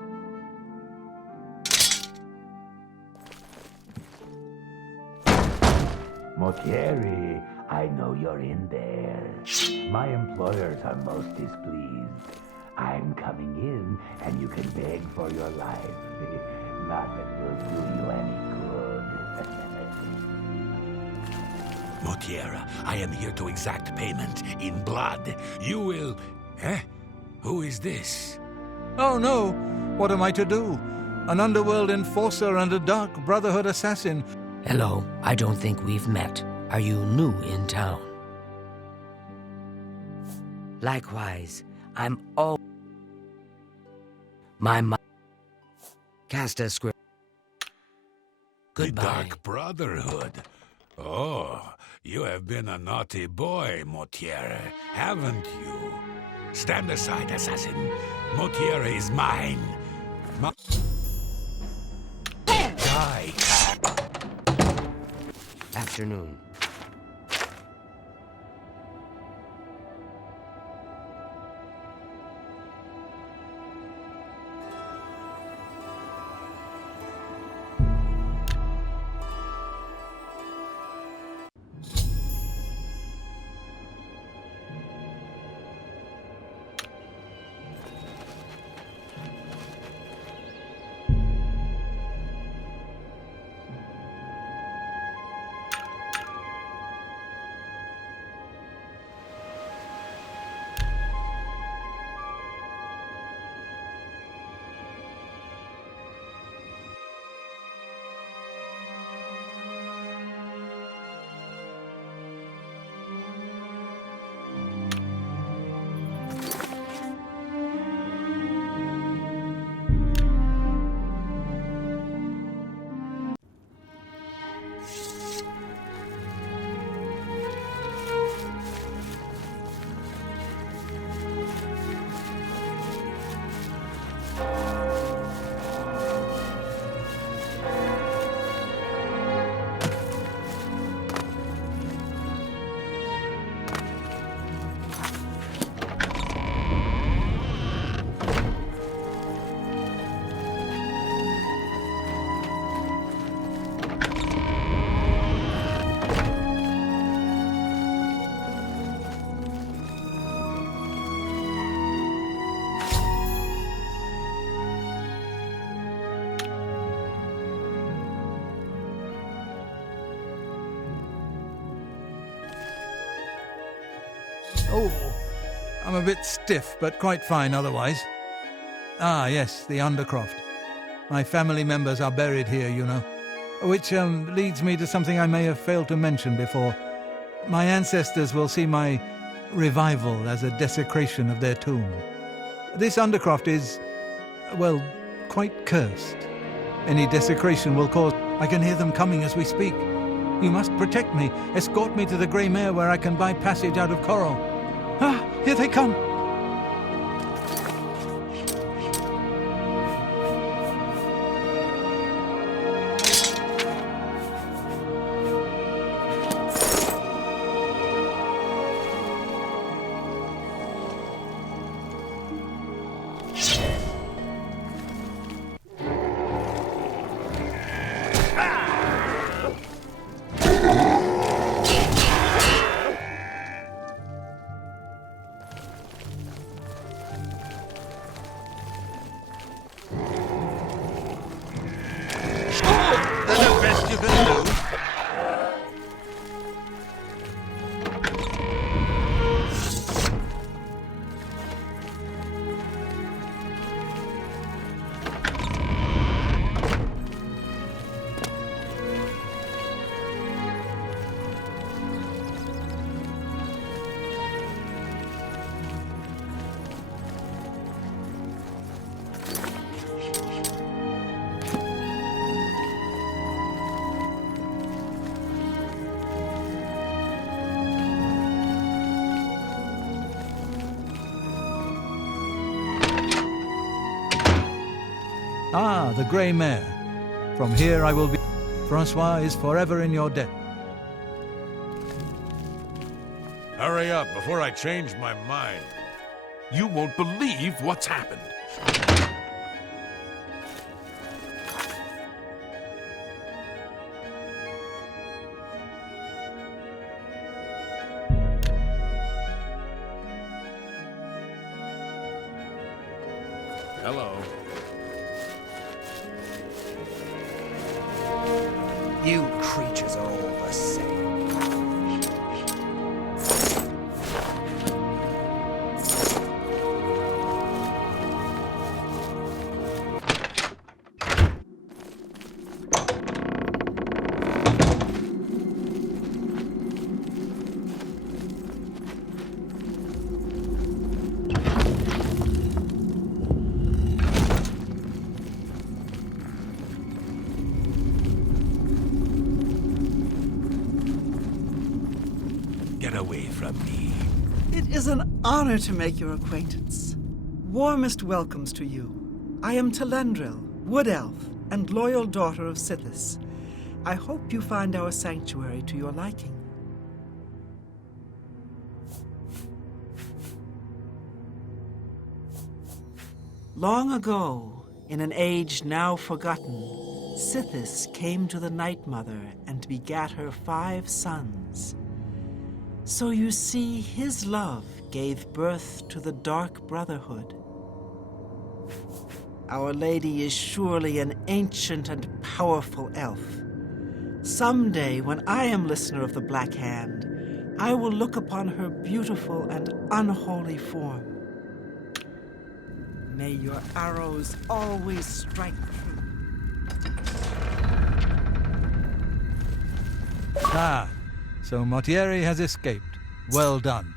Motieri, I know you're in there. My employers are most displeased. I'm coming in, and you can beg for your life. Not that it will do you any good. Motiera, I am here to exact payment in blood. You will... Eh? Who is this? Oh no! What am I to do? An underworld enforcer and a Dark Brotherhood assassin. Hello, I don't think we've met. Are you new in town? Likewise, I'm all... My cast a script. Goodbye. The Dark Brotherhood. Oh, you have been a naughty boy, Motiera, haven't you? Stand aside, assassin. Motiera is mine. Die, cat. Afternoon. Oh, I'm a bit stiff, but quite fine otherwise. Ah, yes, the Undercroft. My family members are buried here, you know. Which leads me to something I may have failed to mention before. My ancestors will see my revival as a desecration of their tomb. This Undercroft is, well, quite cursed. Any desecration will cause... I can hear them coming as we speak. You must protect me. Escort me to the Grey Mare where I can buy passage out of Coral. Ah, here they come. Ah, the Grey Mare. From here I will be... Francois is forever in your debt. Hurry up before I change my mind. You won't believe what's happened. Hello. You creatures are all the same. Get away from me. It is an honor to make your acquaintance. Warmest welcomes to you. I am Telendril, Wood Elf, and loyal daughter of Sithis. I hope you find our sanctuary to your liking. Long ago, in an age now forgotten, Sithis came to the Night Mother and begat her 5 sons. So you see, his love gave birth to the Dark Brotherhood. Our Lady is surely an ancient and powerful elf. Someday, when I am listener of the Black Hand, I will look upon her beautiful and unholy form. May your arrows always strike true. Ah, so Mortieri has escaped. Well done.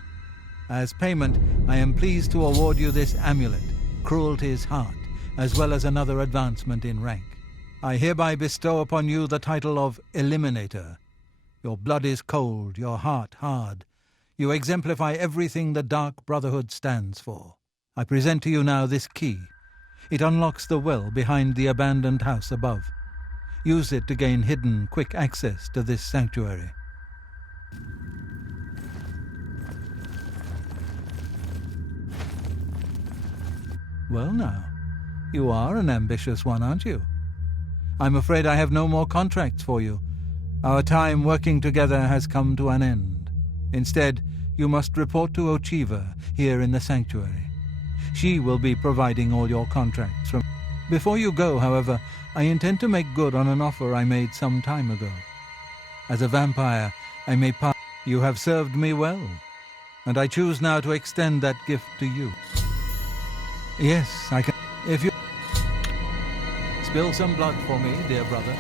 As payment, I am pleased to award you this amulet, Cruelty's Heart, as well as another advancement in rank. I hereby bestow upon you the title of Eliminator. Your blood is cold, your heart hard. You exemplify everything the Dark Brotherhood stands for. I present to you now this key. It unlocks the well behind the abandoned house above. Use it to gain hidden, quick access to this sanctuary. Well now, you are an ambitious one, aren't you? I'm afraid I have no more contracts for you. Our time working together has come to an end. Instead, you must report to Ochiva here in the sanctuary. She will be providing all your contracts from... Before you go, however, I intend to make good on an offer I made some time ago. As a vampire, I may pass... You have served me well. and I choose now to extend that gift to you. Yes, I can. If you spill some blood for me, dear brother.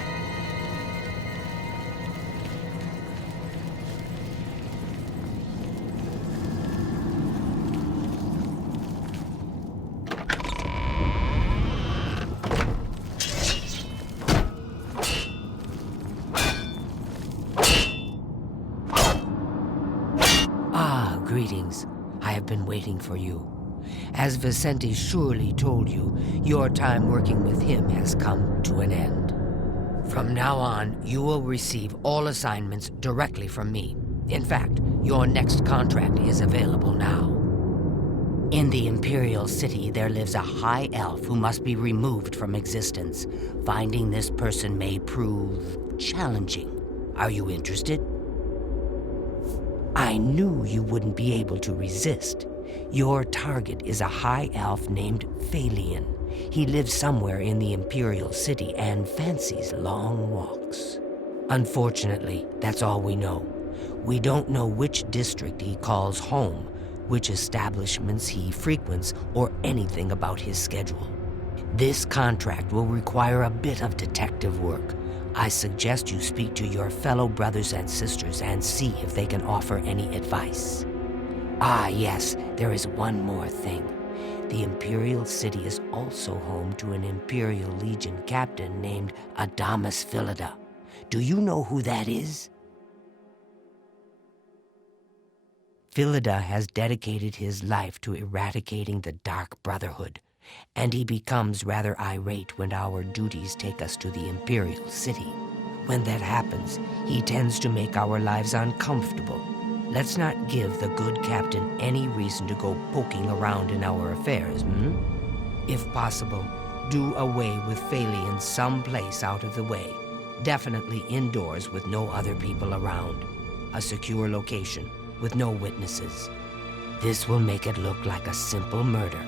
Greetings. I have been waiting for you. As Vicente surely told you, your time working with him has come to an end. From now on, you will receive all assignments directly from me. In fact, your next contract is available now. In the Imperial City, there lives a high elf who must be removed from existence. Finding this person may prove challenging. Are you interested? I knew you wouldn't be able to resist. Your target is a high elf named Phalian. He lives somewhere in the Imperial City and fancies long walks. Unfortunately, that's all we know. We don't know which district he calls home, which establishments he frequents, or anything about his schedule. This contract will require a bit of detective work. I suggest you speak to your fellow brothers and sisters and see if they can offer any advice. Ah, yes, there is one more thing. The Imperial City is also home to an Imperial Legion captain named Adamus Philida. Do you know who that is? Philida has dedicated his life to eradicating the Dark Brotherhood, and he becomes rather irate when our duties take us to the Imperial City. When that happens, he tends to make our lives uncomfortable. Let's not give the good captain any reason to go poking around in our affairs, If possible, do away with Phalian someplace out of the way. Definitely indoors with no other people around. A secure location with no witnesses. This will make it look like a simple murder.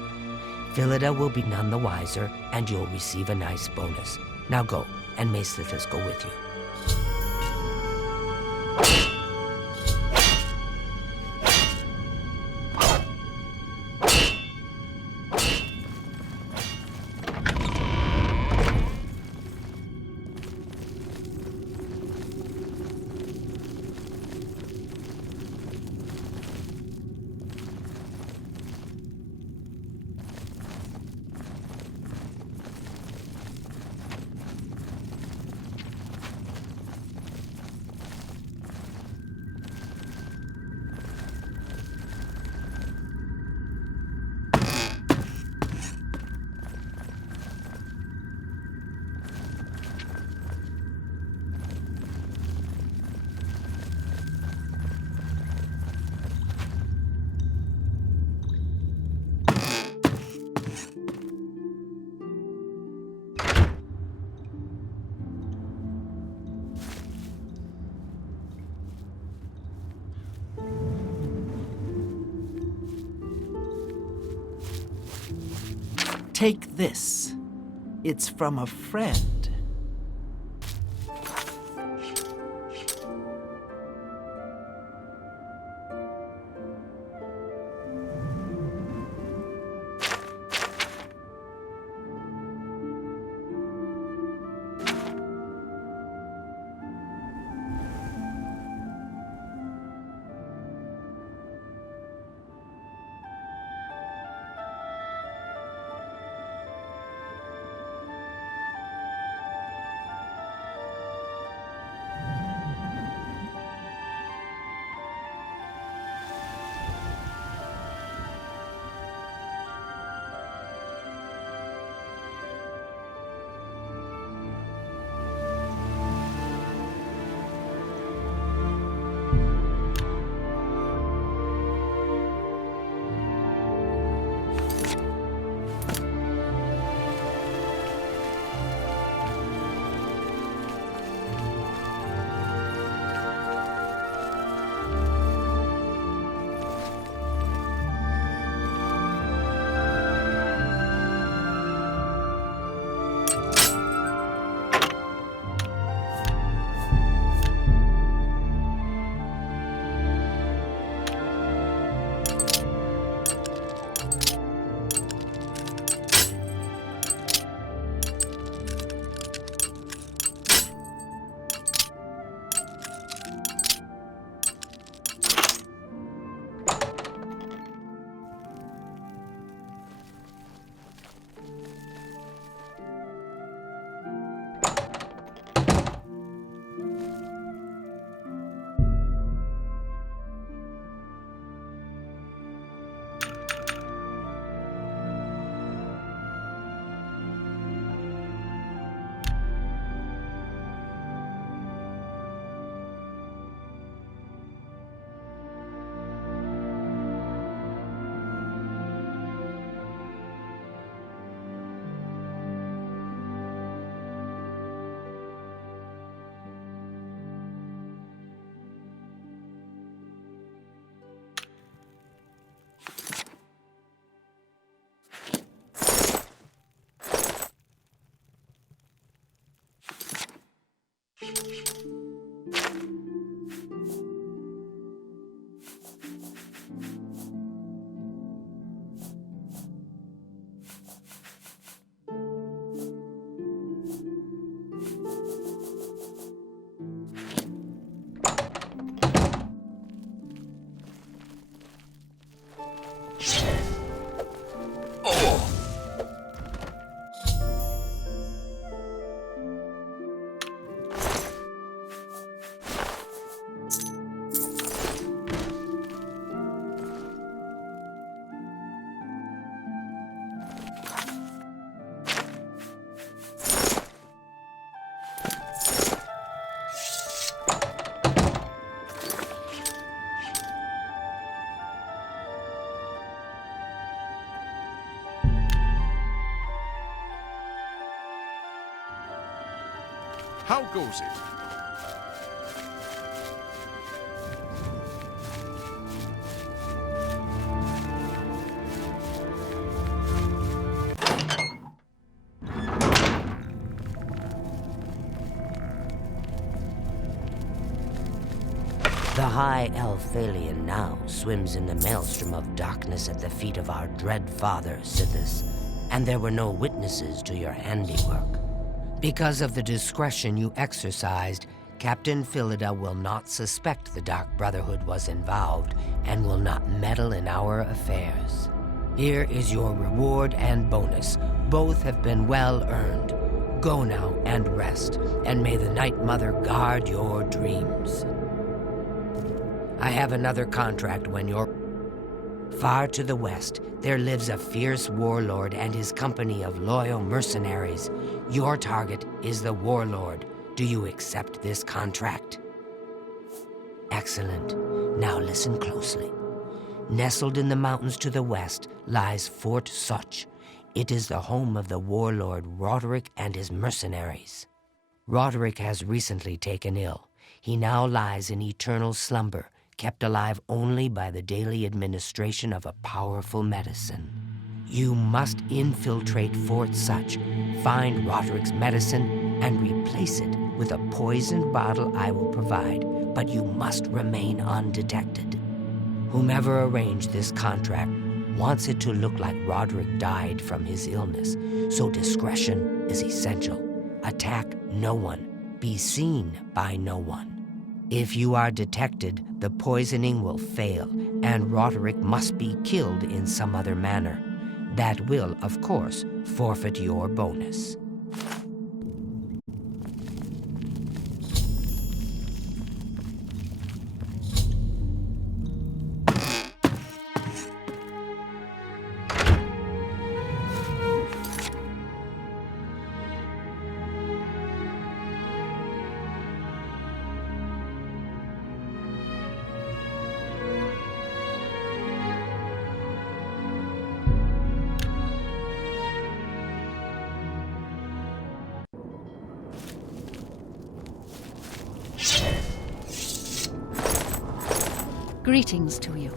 Philida will be none the wiser, and you'll receive a nice bonus. Now go, and may Sithis go with you. Take this. It's from a friend. How goes it? The high elf Thalian now swims in the maelstrom of darkness at the feet of our dread father, Sithis, and there were no witnesses to your handiwork. Because of the discretion you exercised, Captain Philida will not suspect the Dark Brotherhood was involved and will not meddle in our affairs. Here is your reward and bonus. Both have been well earned. Go now and rest, and may the Night Mother guard your dreams. I have another contract when you're... Far to the west, there lives a fierce warlord and his company of loyal mercenaries. Your target is the warlord. Do you accept this contract? Excellent. Now listen closely. Nestled in the mountains to the west lies Fort Such. It is the home of the warlord Roderick and his mercenaries. Roderick has recently taken ill. He now lies in eternal slumber, kept alive only by the daily administration of a powerful medicine. You must infiltrate Fort Such, find Roderick's medicine, and replace it with a poisoned bottle I will provide, but you must remain undetected. Whomever arranged this contract wants it to look like Roderick died from his illness, so discretion is essential. Attack no one. Be seen by no one. If you are detected, the poisoning will fail, and Roderick must be killed in some other manner. That will, of course, forfeit your bonus. Greetings to you.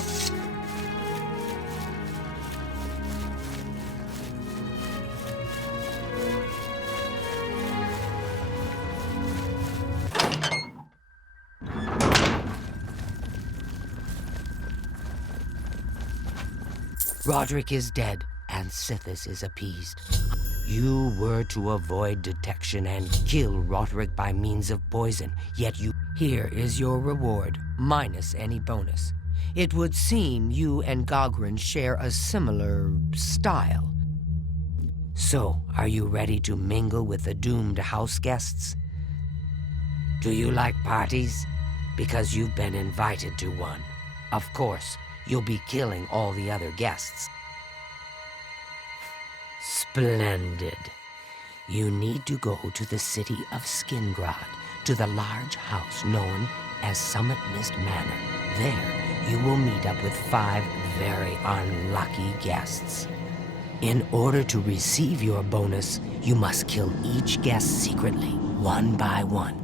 up! Roderick is dead, and Sithis is appeased. You were to avoid detection and kill Roderick by means of poison, yet you... Here is your reward, minus any bonus. It would seem you and Gogrin share a similar style. So, are you ready to mingle with the doomed house guests? Do you like parties? Because you've been invited to one. Of course, you'll be killing all the other guests. Splendid. You need to go to the city of Skingrad, to the large house known as Summit Mist Manor. There, you will meet up with 5 very unlucky guests. In order to receive your bonus, you must kill each guest secretly, one by one.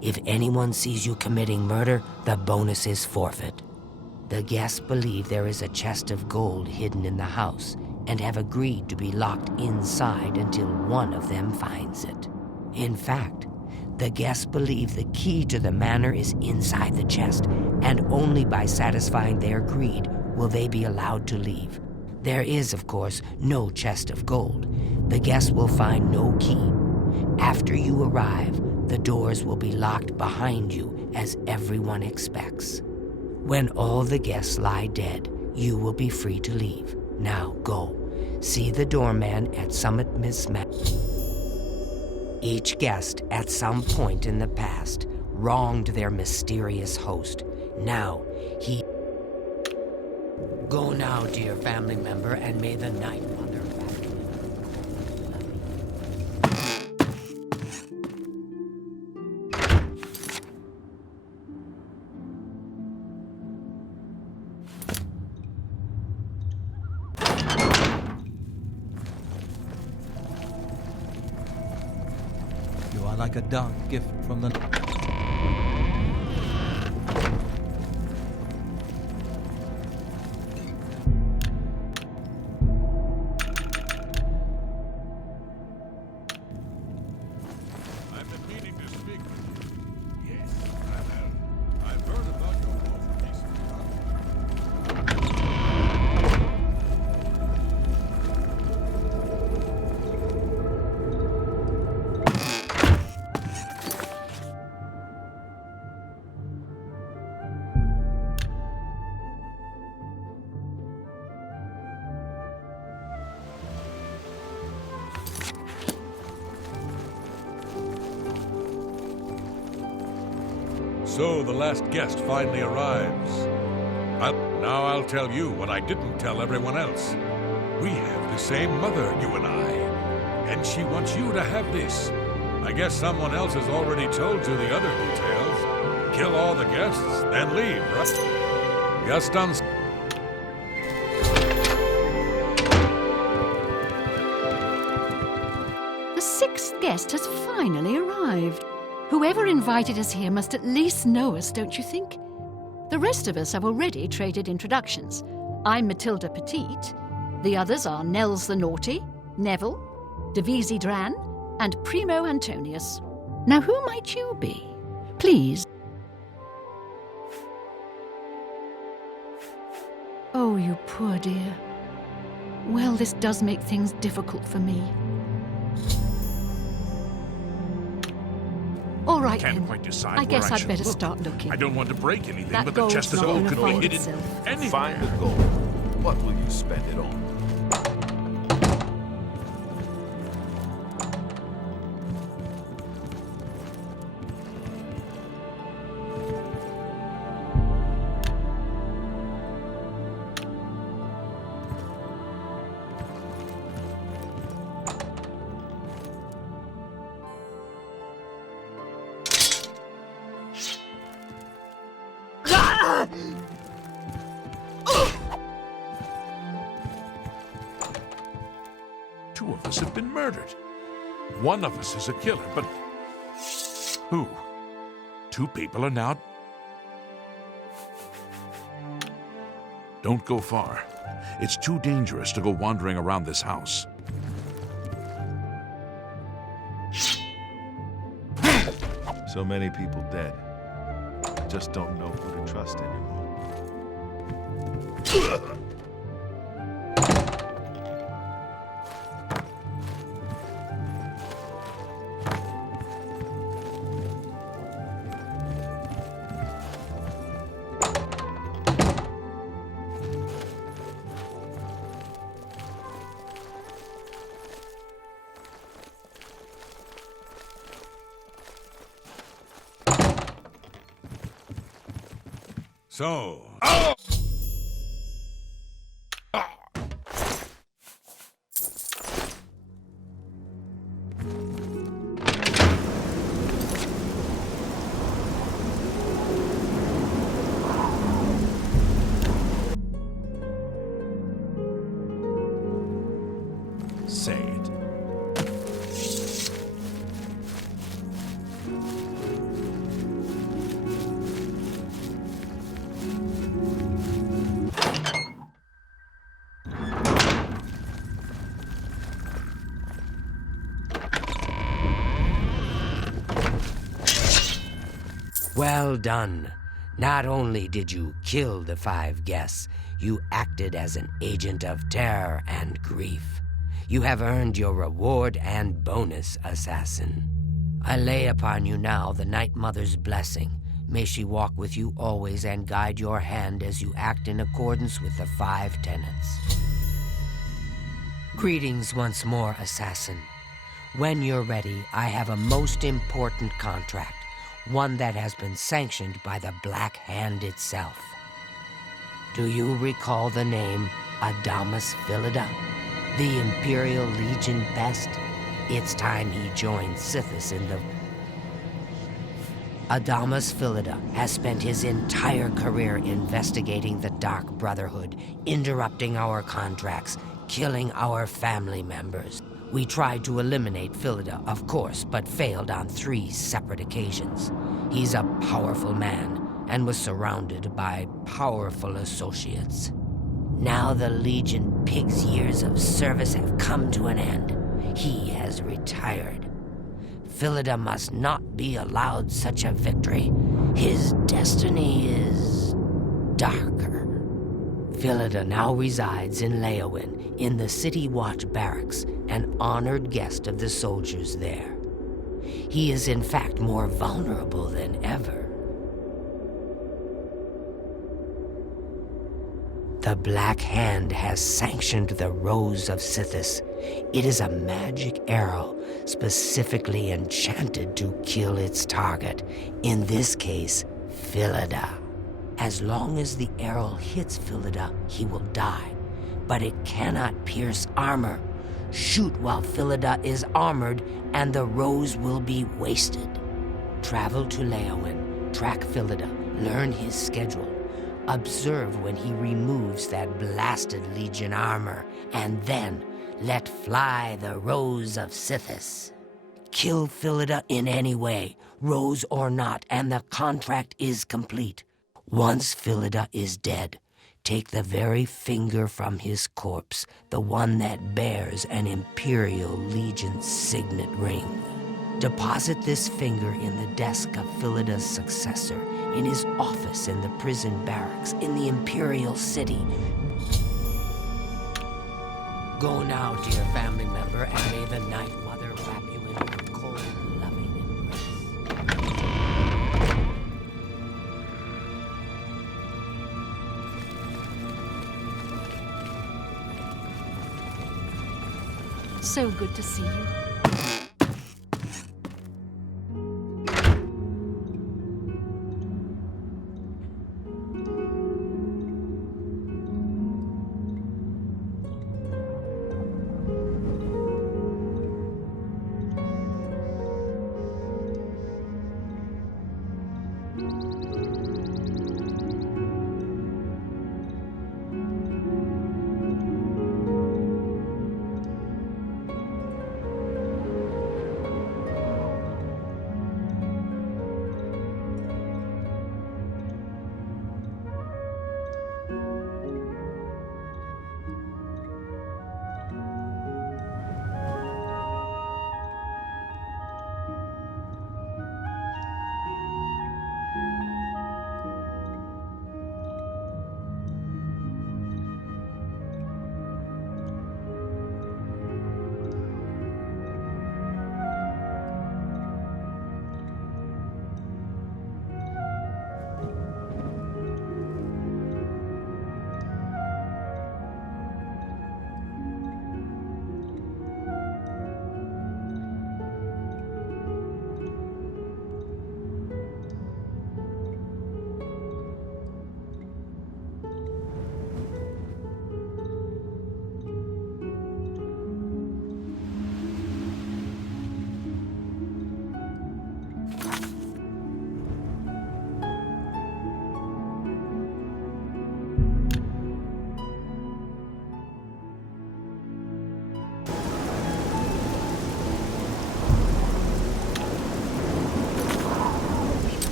If anyone sees you committing murder, the bonus is forfeit. The guests believe there is a chest of gold hidden in the house and have agreed to be locked inside until one of them finds it. In fact, the guests believe the key to the manor is inside the chest, and only by satisfying their greed will they be allowed to leave. There is, of course, no chest of gold. The guests will find no key. After you arrive, the doors will be locked behind you, as everyone expects. When all the guests lie dead, you will be free to leave. Now go. See the doorman at Summit Mist Manor. Each guest, at some point in the past, wronged their mysterious host. Now, he... Go now, dear family member, and may the Night Mother back you. You are like a dark gift from the... I've been meaning to speak with you. Yes, I've heard about your most recent So the last guest finally arrives. Now I'll tell you what I didn't tell everyone else. We have the same mother, you and I. And she wants you to have this. I guess someone else has already told you the other details. Kill all the guests, then leave, right? Just done. The 6th guest has finally arrived. Whoever invited us here must at least know us, don't you think? The rest of us have already traded introductions. I'm Matilda Petite. The others are Nels the Naughty, Neville, Devisi Dran, and Primo Antonius. Now who might you be? Please. Oh, you poor dear. Well, this does make things difficult for me. All right, Can't then. quite decide I guess where I I'd should better look. start looking. I don't want to break anything, That but the chest of gold's not gold gonna could be find hidden itself. anywhere. Find the gold. What will you spend it on? Two of us have been murdered. One of us is a killer, but who? 2 people are now... Don't go far. It's too dangerous to go wandering around this house. So many people dead. I just don't know who to trust anymore. So. Say it. Well done. Not only did you kill the 5 guests, you acted as an agent of terror and grief. You have earned your reward and bonus, assassin. I lay upon you now the Night Mother's blessing. May she walk with you always and guide your hand as you act in accordance with the 5 tenets. Greetings once more, assassin. When you're ready, I have a most important contract. One that has been sanctioned by the Black Hand itself. Do you recall the name Adamus Philida? The Imperial Legion best? It's time he joined Sithis in the... Adamus Philida has spent his entire career investigating the Dark Brotherhood, interrupting our contracts, killing our family members. We tried to eliminate Philida, of course, but failed on 3 separate occasions. He's a powerful man, and was surrounded by powerful associates. Now the Legion Pig's years of service have come to an end. He has retired. Philida must not be allowed such a victory. His destiny is darker. Philida now resides in Leowin, in the City Watch Barracks, an honored guest of the soldiers there. He is in fact more vulnerable than ever. The Black Hand has sanctioned the Rose of Sithis. It is a magic arrow specifically enchanted to kill its target, in this case, Philida. As long as the arrow hits Philida, he will die, but it cannot pierce armor. Shoot while Philida is armored, and the rose will be wasted. Travel to Leowin, track Philida, learn his schedule. Observe when he removes that blasted Legion armor, and then let fly the Rose of Sithis. Kill Philida in any way, rose or not, and the contract is complete. Once Philida is dead, take the very finger from his corpse, the one that bears an Imperial Legion signet ring. Deposit this finger in the desk of Philida's successor, in his office in the prison barracks, in the Imperial City. Go now, dear family member, and may the Night Mother wrap you in her cold, loving embrace. So good to see you.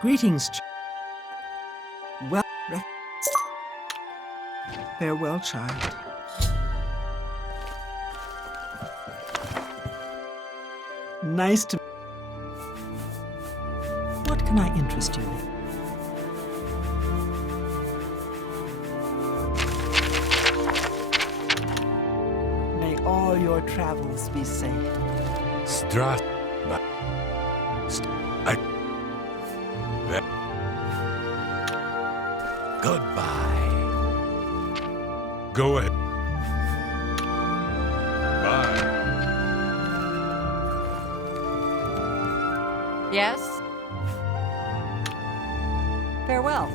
Greetings, well, farewell, child. Nice to. What can I interest you in? May all your travels be safe. Strat. Goodbye. Go ahead. Bye. Yes? Farewell.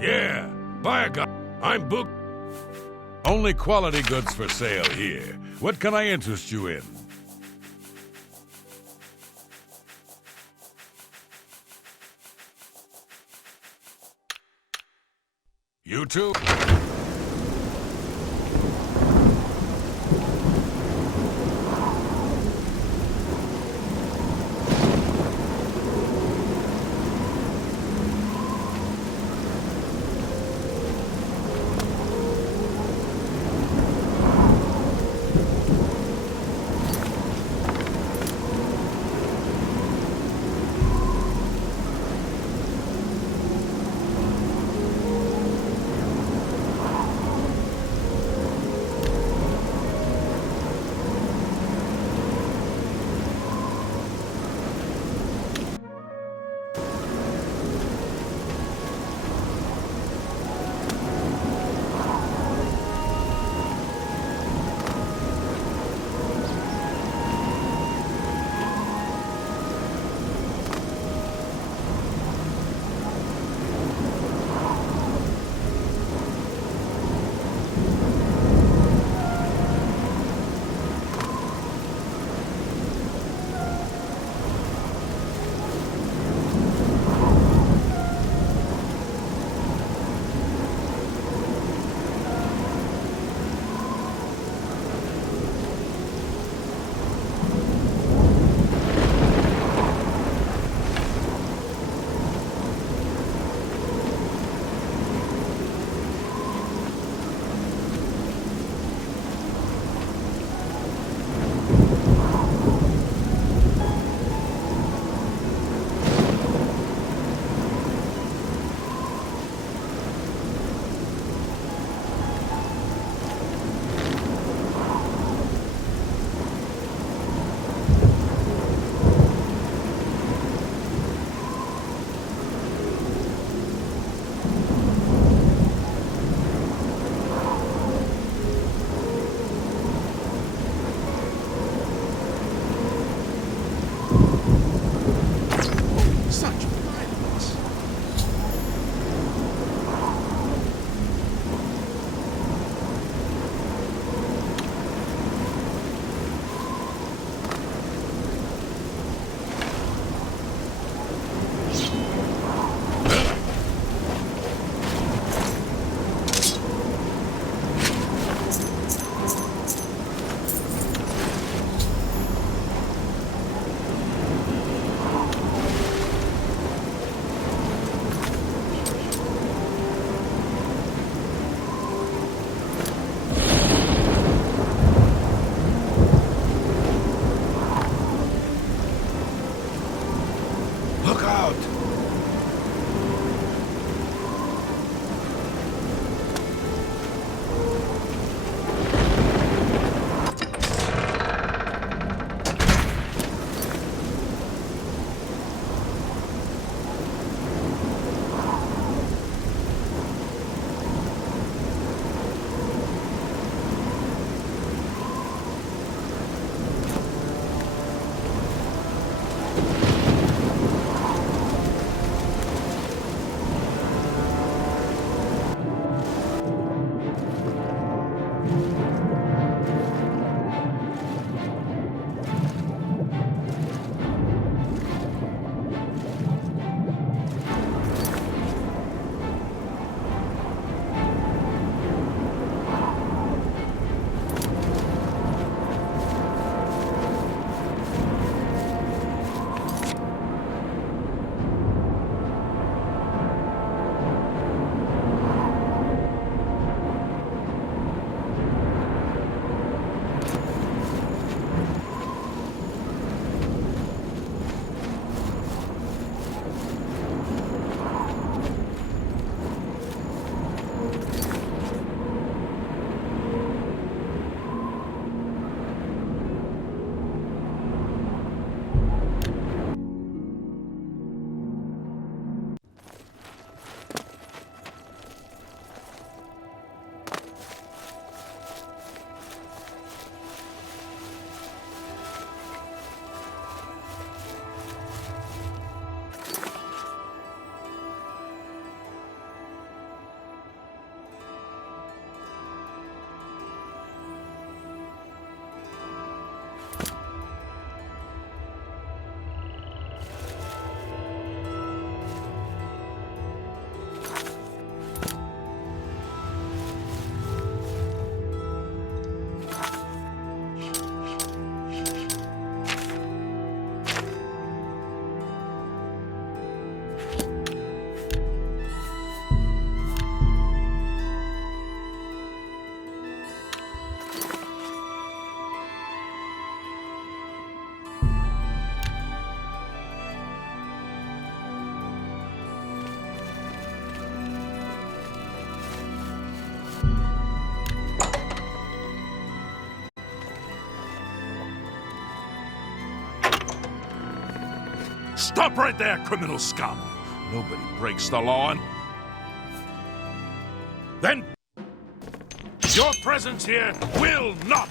Yeah, buy a gun. I'm booked. Only quality goods for sale here. What can I interest you in? You too? Stop right there, criminal scum! Nobody breaks the law and... Then... your presence here will not...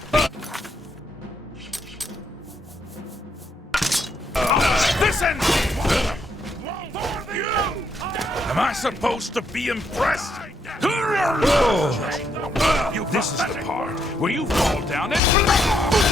this ends... for you! Am I supposed to be impressed? This is the part where you fall down and...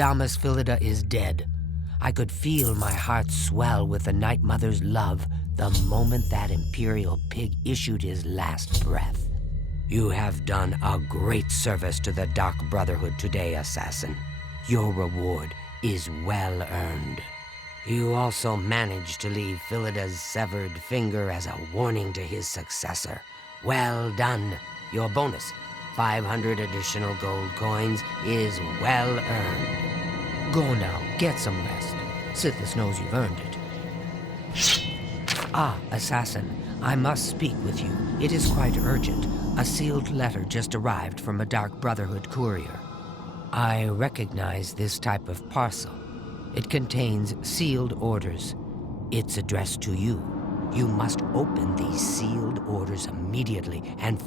Nostradamus Phillida is dead. I could feel my heart swell with the Night Mother's love the moment that Imperial pig issued his last breath. You have done a great service to the Dark Brotherhood today, assassin. Your reward is well earned. You also managed to leave Phillida's severed finger as a warning to his successor. Well done. Your bonus, 500 additional gold coins, is well earned. Go now, get some rest. Sithis knows you've earned it. Ah, assassin, I must speak with you. It is quite urgent. A sealed letter just arrived from a Dark Brotherhood courier. I recognize this type of parcel. It contains sealed orders. It's addressed to you. You must open these sealed orders immediately and...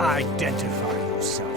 Identify yourself.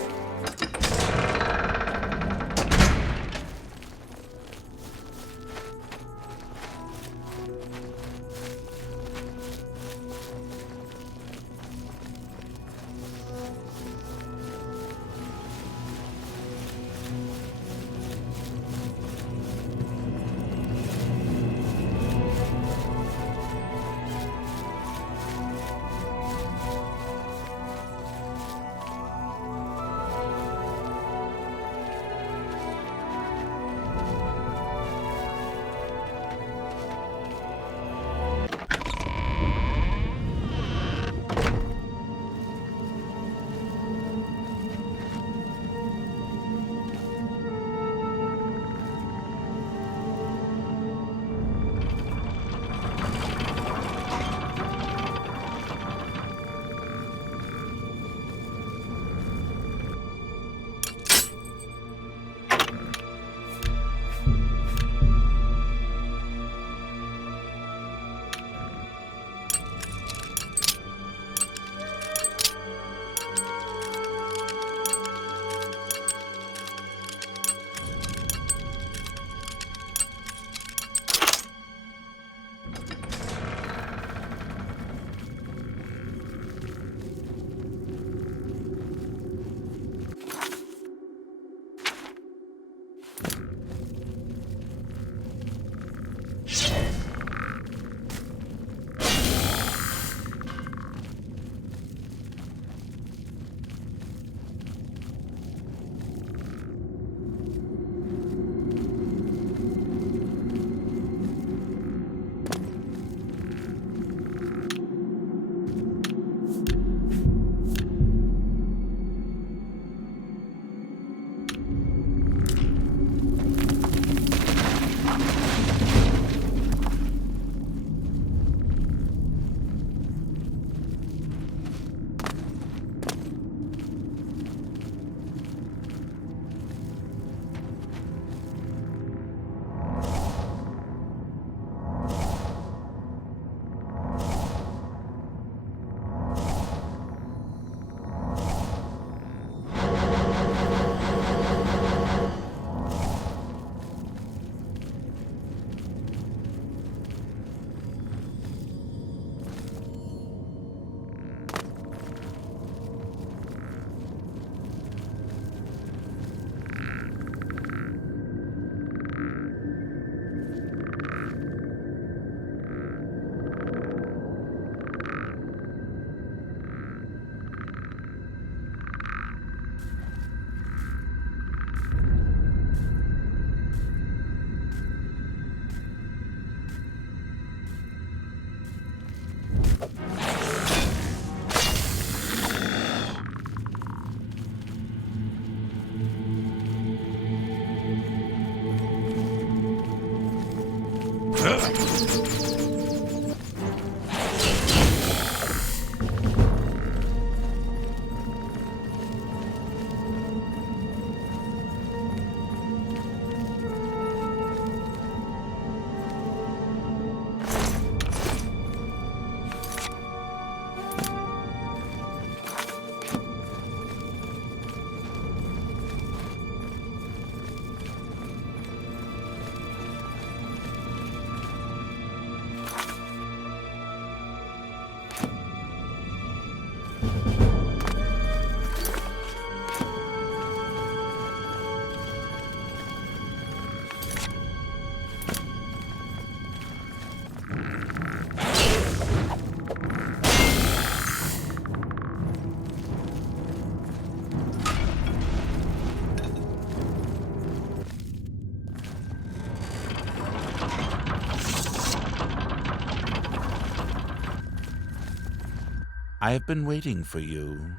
I have been waiting for you,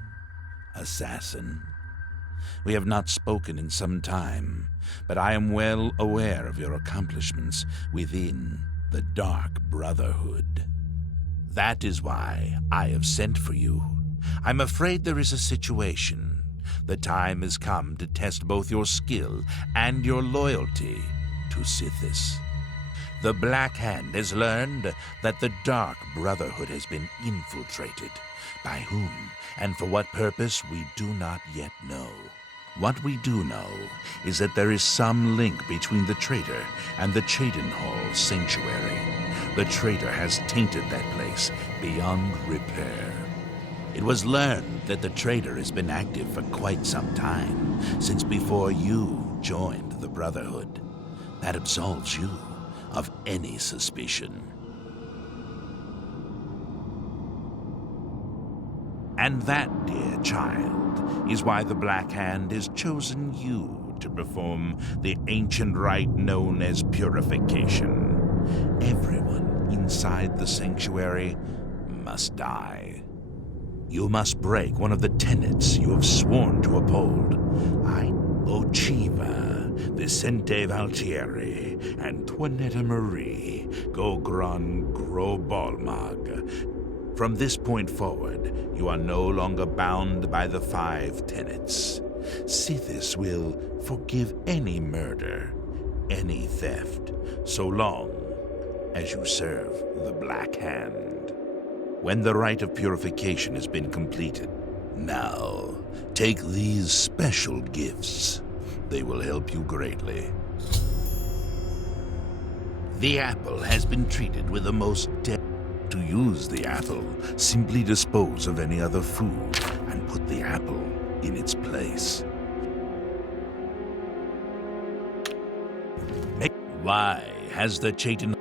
assassin. We have not spoken in some time, but I am well aware of your accomplishments within the Dark Brotherhood. That is why I have sent for you. I'm afraid there is a situation. The time has come to test both your skill and your loyalty to Sithis. The Black Hand has learned that the Dark Brotherhood has been infiltrated. By whom and for what purpose, we do not yet know. What we do know is that there is some link between the traitor and the Cheydinhall Sanctuary. The traitor has tainted that place beyond repair. It was learned that the traitor has been active for quite some time, since before you joined the Brotherhood. That absolves you of any suspicion. And that, dear child, is why the Black Hand has chosen you to perform the ancient rite known as purification. Everyone inside the sanctuary must die. You must break one of the tenets you have sworn to uphold. Ochiva, Vicente Valtieri, Antoinetta Marie, Gogron Grobalmag. From this point forward, you are no longer bound by the 5 tenets. Sithis will forgive any murder, any theft, so long as you serve the Black Hand. When the rite of purification has been completed, now take these special gifts. They will help you greatly. The apple has been treated with the most To use the apple, simply dispose of any other food and put the apple in its place. Why has the Cheydinhall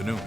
afternoon?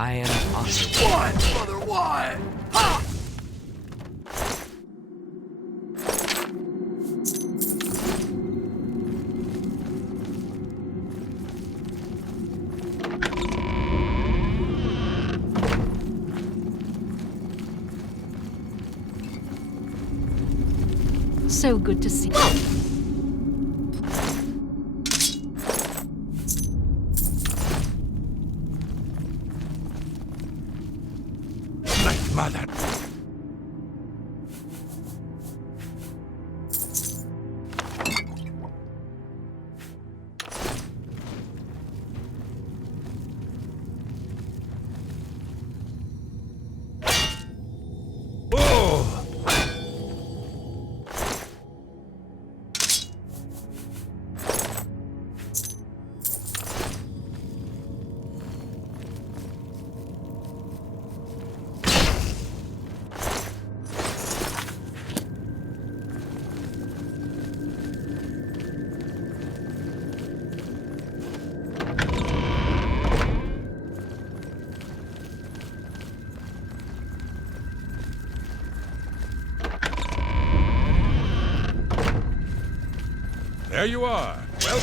I am honored. Why, brother, why? Ha! So good to see. Night Mother. There you are. Well,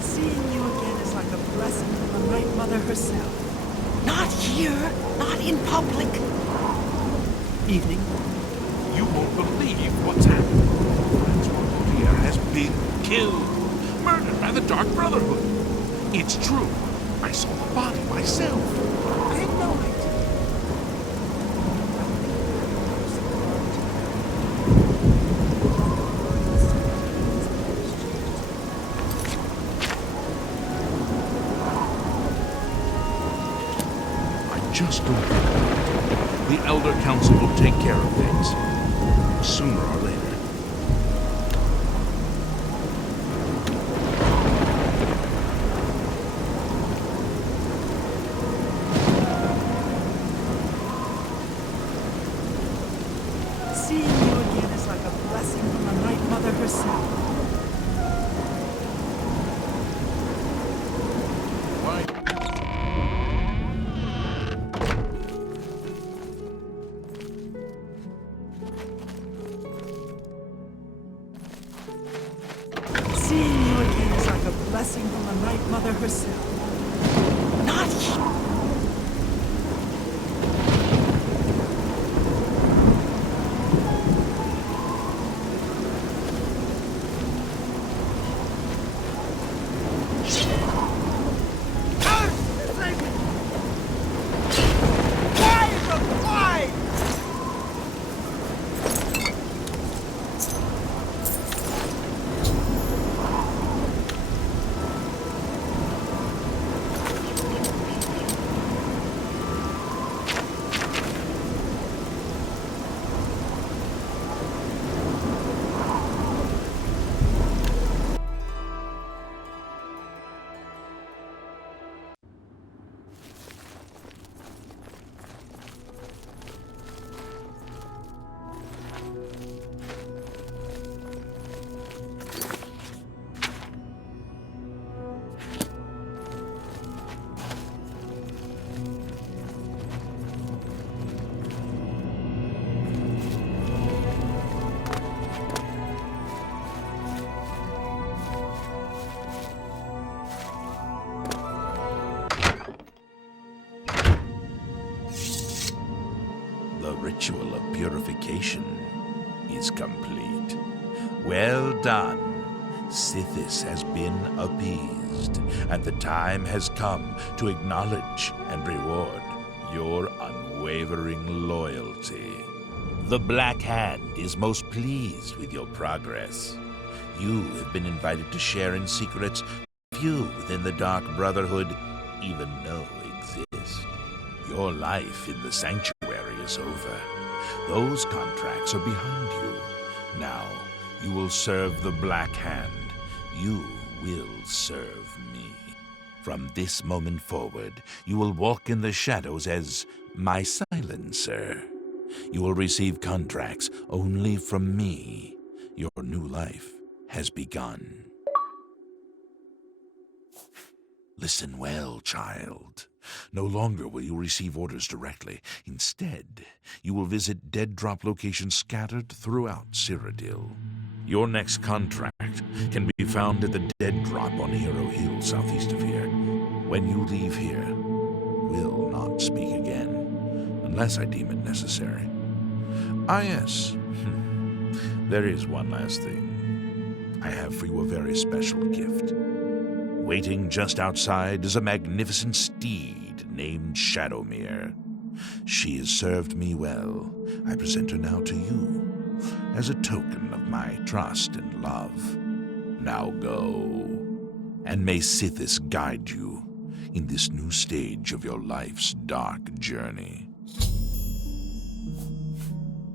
Seeing you again is like a blessing from the Night Mother herself. Not here, not in public. Evening. You won't believe what's happened. Francois Pierre has been killed. Murdered by the Dark Brotherhood. It's true. I saw the body myself. I had no idea. Just don't think. The Elder Council will take care of things. Sooner or later. Seeing you again is like a blessing from the Night Mother herself. Seeing you again is like a blessing from the Night Mother herself. Not here. ritual of purification is complete. Well done. Sithis has been appeased, and the time has come to acknowledge and reward your unwavering loyalty. The Black Hand is most pleased with your progress. You have been invited to share in secrets few within the Dark Brotherhood even know exist. Your life in the sanctuary is over. Those contracts are behind you. Now, you will serve the Black Hand. You will serve me. From this moment forward, you will walk in the shadows as my silencer. You will receive contracts only from me. Your new life has begun. Listen well, child. No longer will you receive orders directly. Instead, you will visit dead drop locations scattered throughout Cyrodiil. Your next contract can be found at the dead drop on Hero Hill, southeast of here. When you leave here, will not speak again, unless I deem it necessary. Ah, yes. There is one last thing. I have for you a very special gift. Waiting just outside is a magnificent steed named Shadowmere. She has served me well. I present her now to you as a token of my trust and love. Now go, and may Sithis guide you in this new stage of your life's dark journey.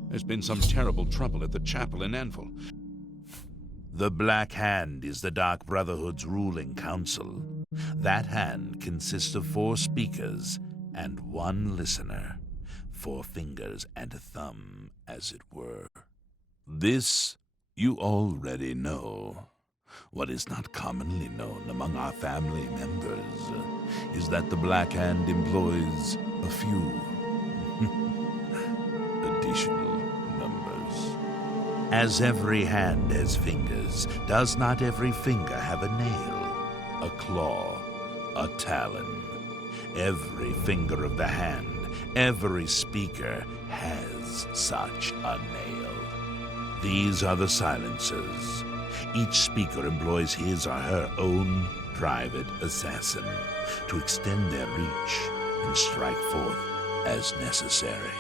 There's been some terrible trouble at the chapel in Anvil. The Black Hand is the Dark Brotherhood's ruling council. That hand consists of 4 speakers and 1 listener. 4 fingers and a thumb, as it were. This you already know. What is not commonly known among our family members is that the Black Hand employs a few additional numbers. As every hand has fingers, does not every finger have a nail, a claw, a talon? Every finger of the hand, every speaker has such a nail. These are the silencers. Each speaker employs his or her own private assassin to extend their reach and strike forth as necessary.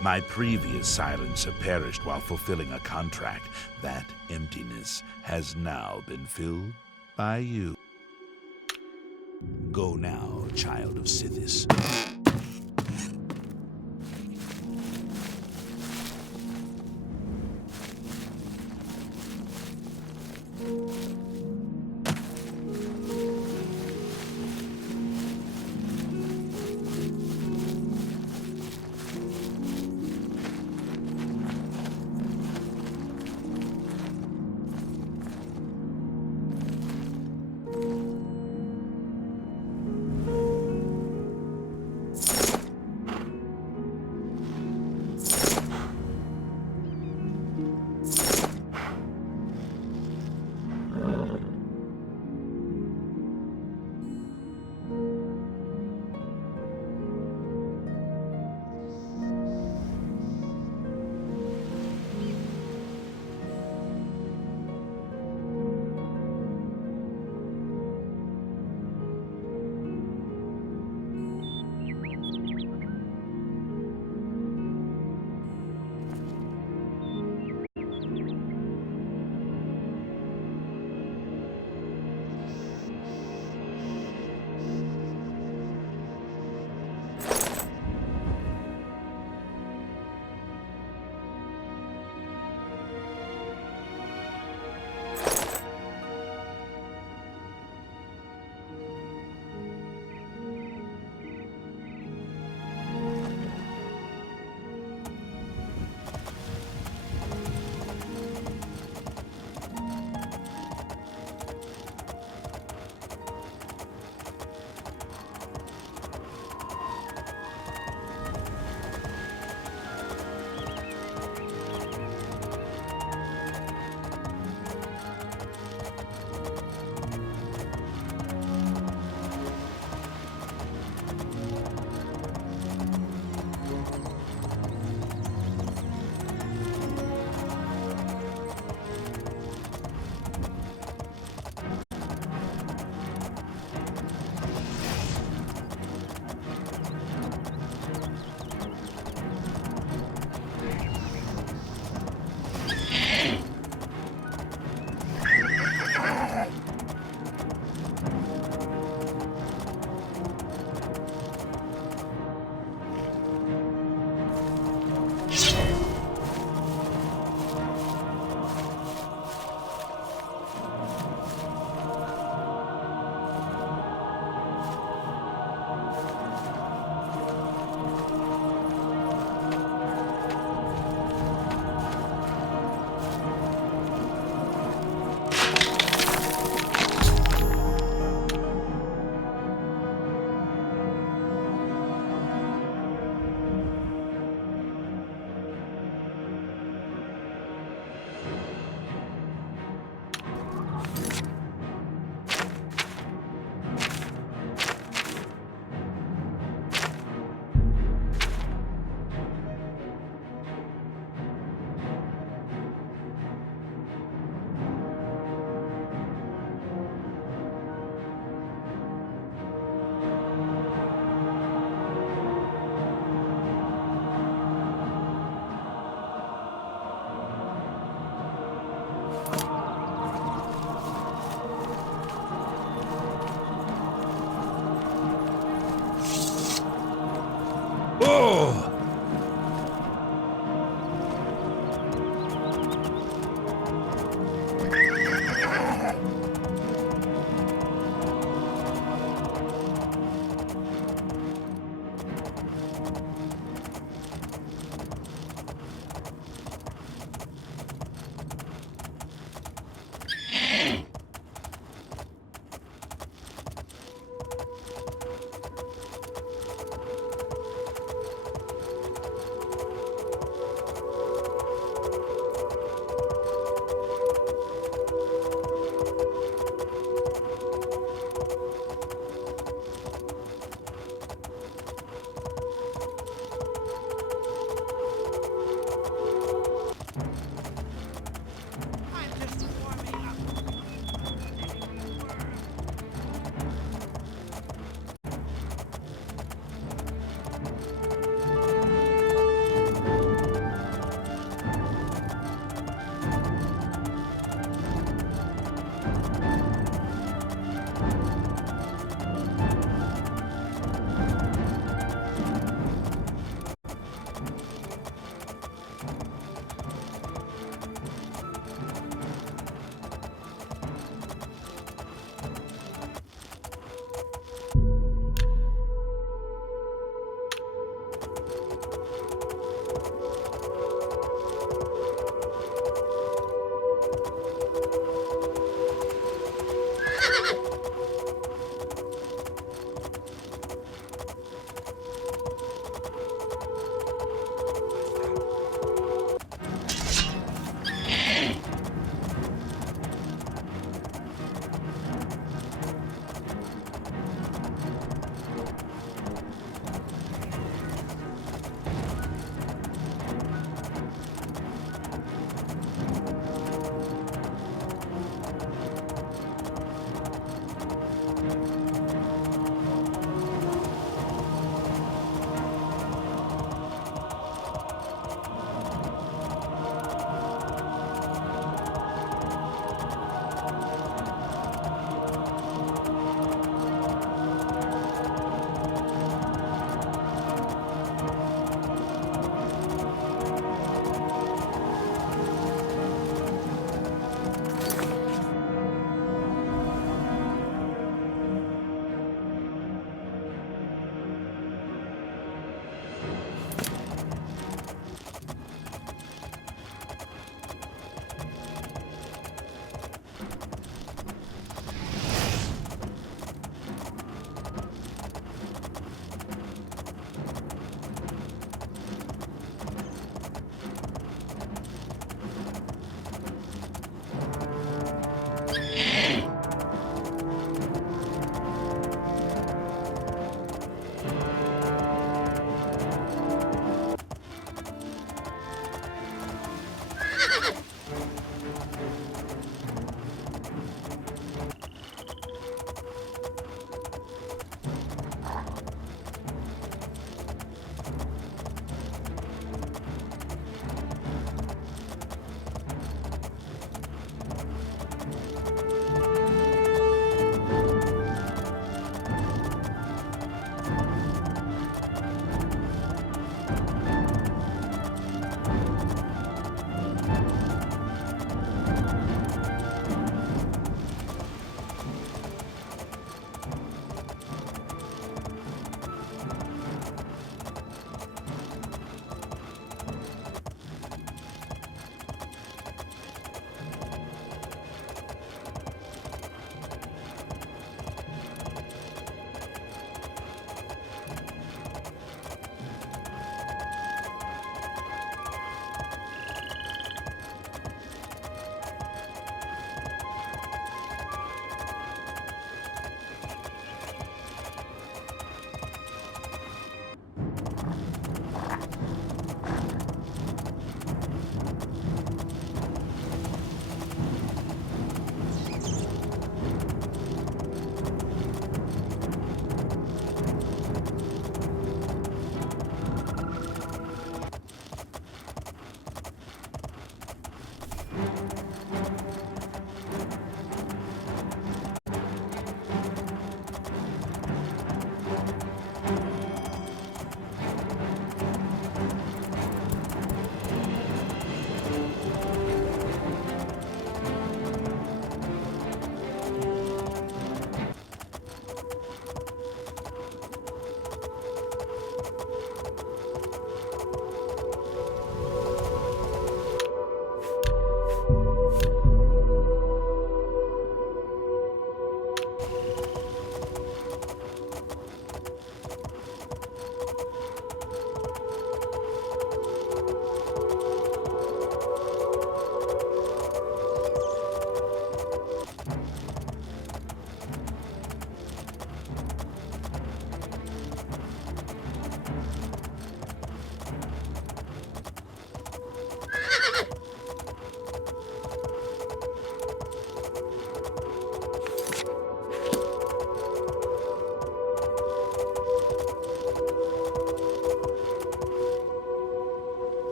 My previous silencer perished while fulfilling a contract. That emptiness has now been filled by you. Go now, child of Sithis.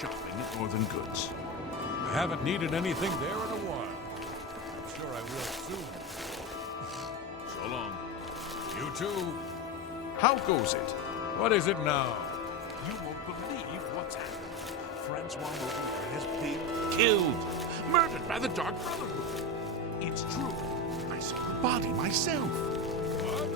shopping at Northern Goods. I haven't needed anything there in a while. I'm sure I will soon. So long. You too. How goes it? What is it now? You won't believe what's happened. Francois Maurier has been killed. Murdered by the Dark Brotherhood. It's true. I saw the body myself. What?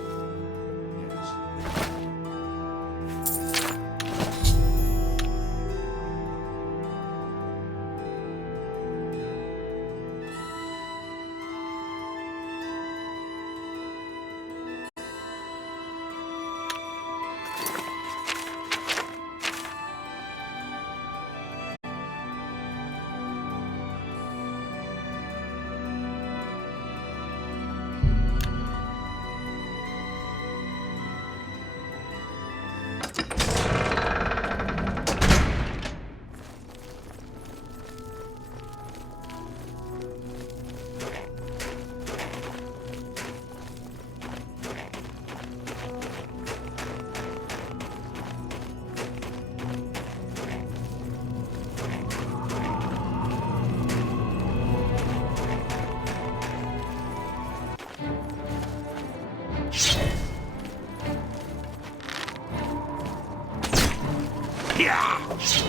Yes.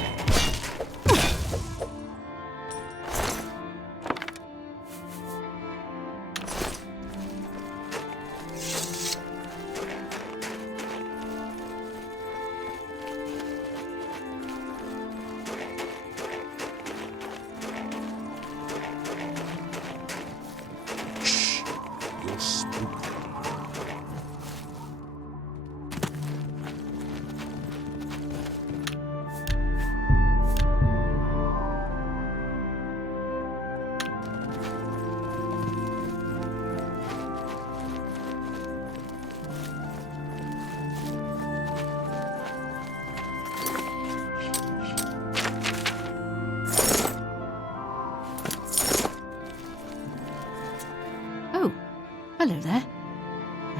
You're spooked. Oh, hello there.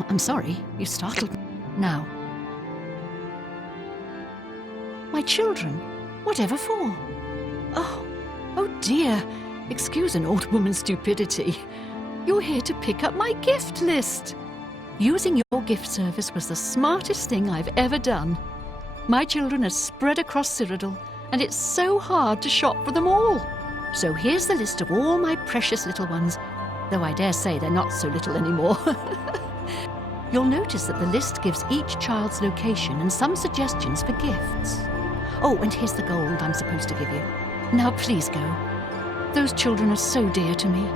I'm sorry, you startled me. Now. My children, whatever for? Oh dear. Excuse an old woman's stupidity. You're here to pick up my gift list. Using your gift service was the smartest thing I've ever done. My children are spread across Cyrodiil, and it's so hard to shop for them all. So here's the list of all my precious little ones, though I dare say they're not so little anymore. You'll notice that the list gives each child's location and some suggestions for gifts. Oh, and here's the gold I'm supposed to give you. Now please go. Those children are so dear to me.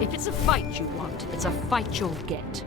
If it's a fight you want, it's a fight you'll get.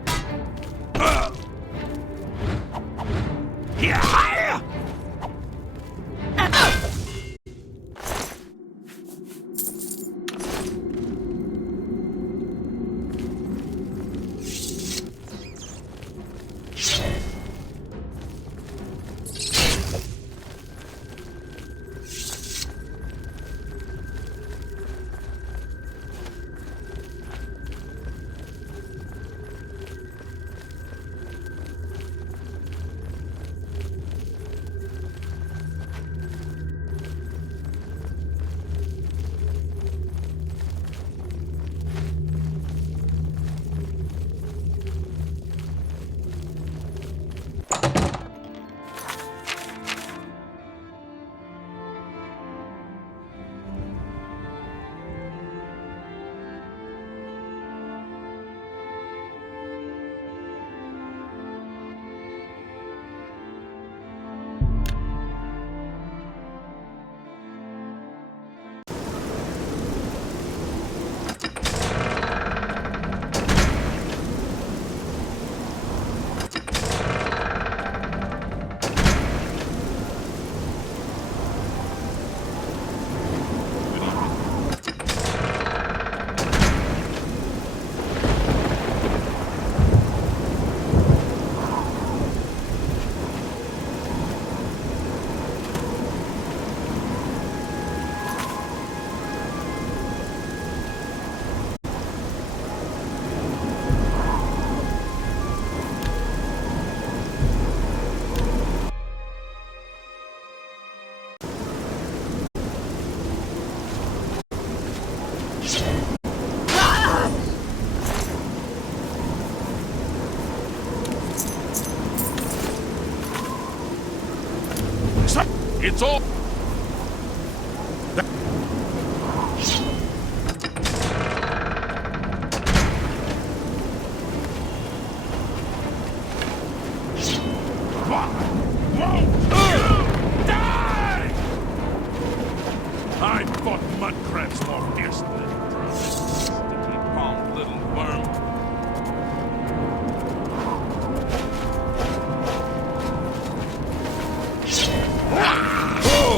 It's all... I fought mud crabs more fiercely than drones. Sticky palmed little worm. Oh!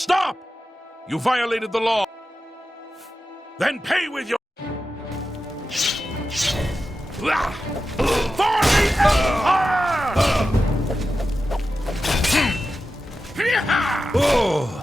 Stop! You violated the law. Then pay with your... For the Empire! Oh!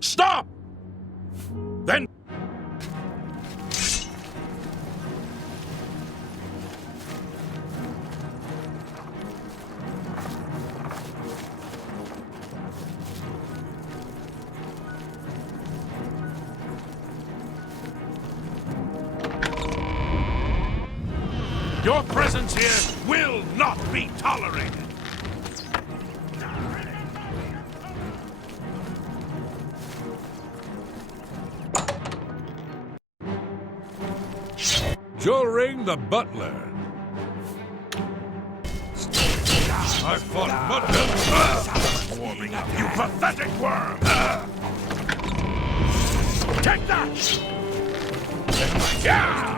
Stop! Then... Your presence here will not be tolerated. Ring the butler. I fought Mudville. Warming up, you pathetic worm! Take that! Yeah!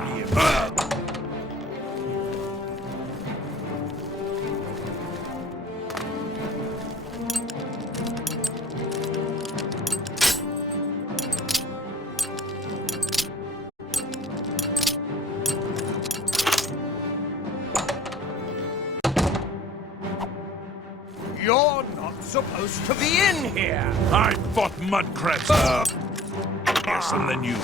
You're not supposed to be in here! I fought mudcrabs. Yes, and then you.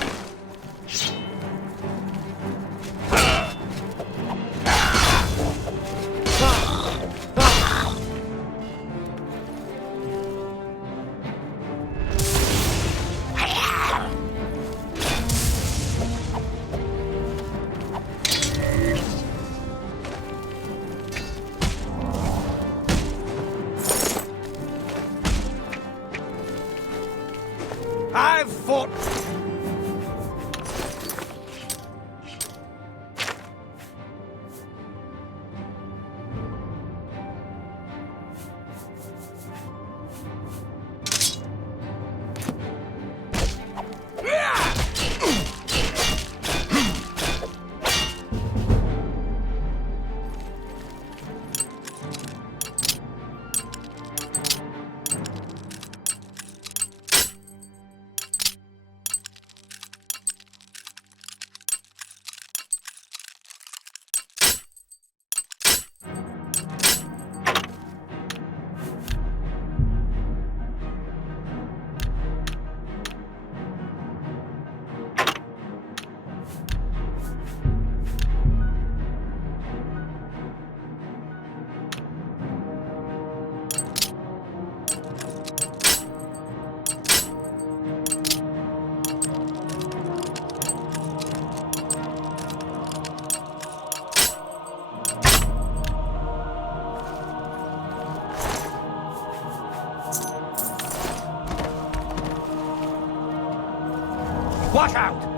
I've fought... Watch out!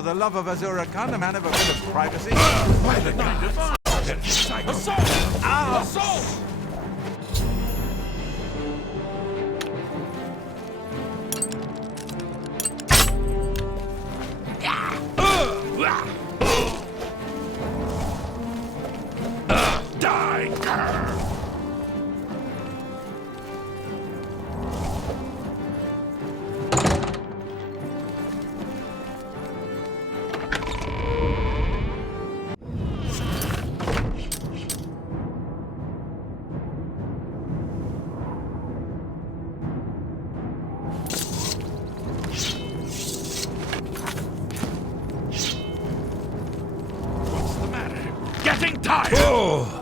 For the love of Azura, can't a man have a bit of privacy? By the god! Assault! Assault! Die, cur! What's the matter? Getting tired! Oh!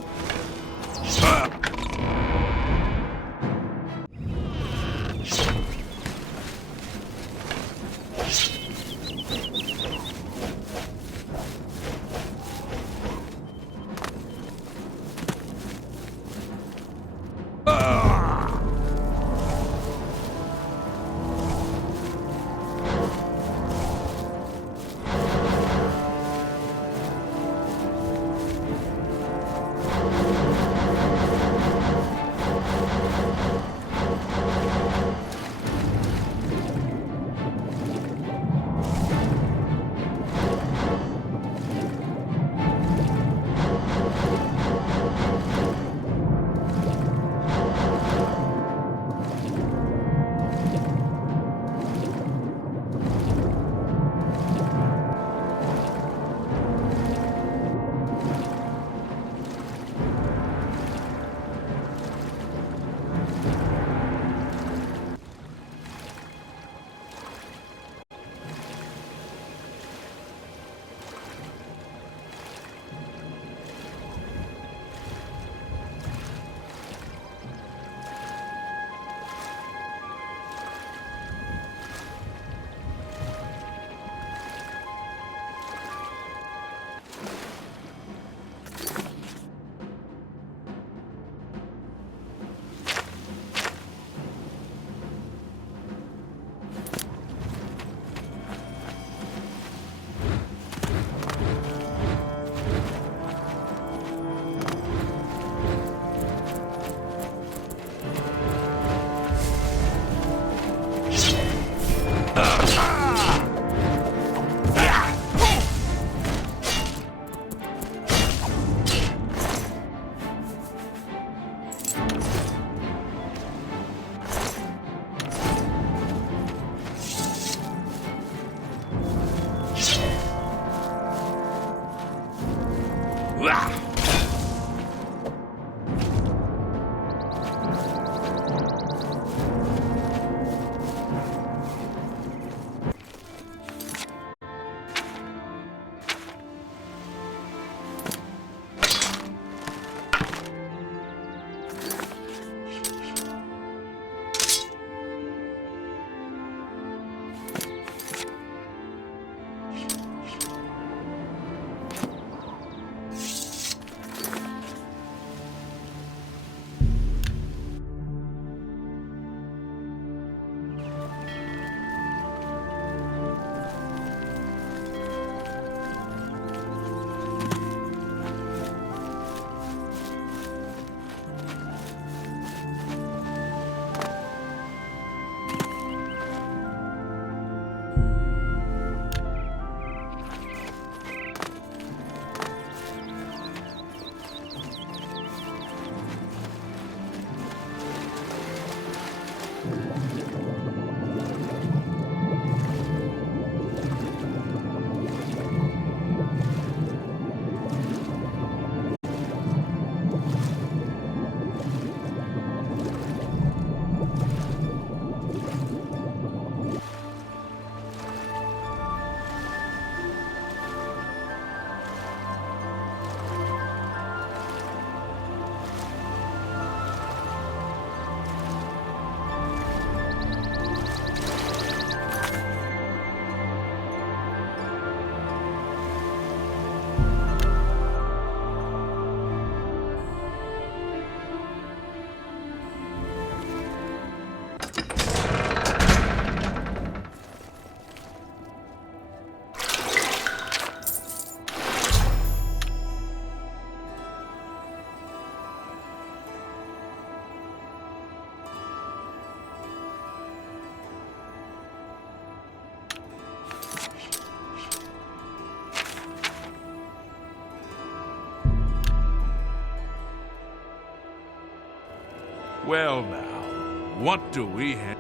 Well now, what do we have?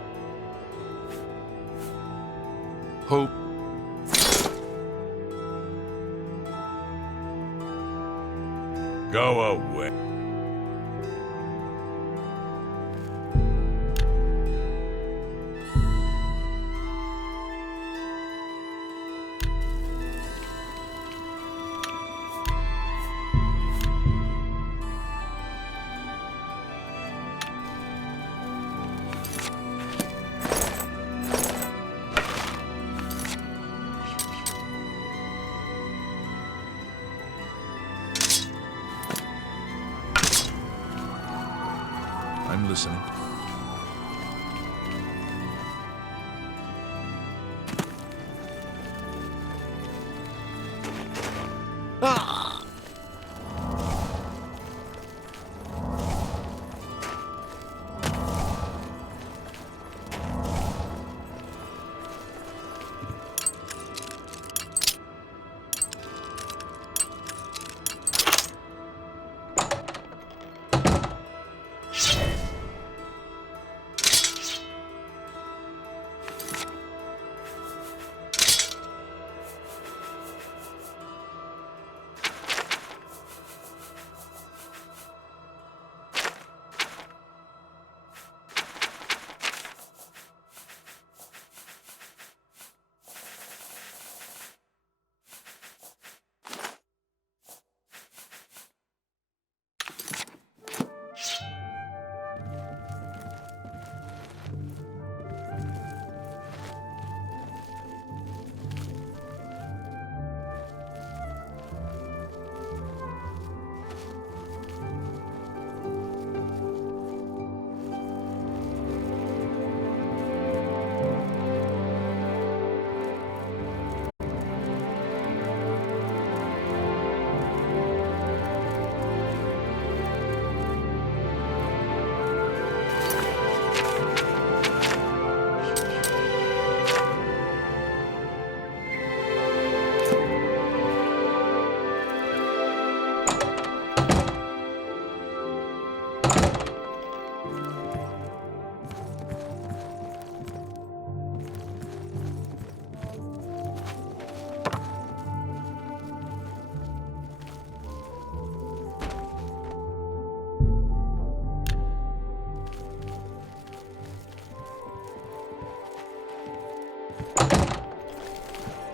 Hope. Go away. I'm listening.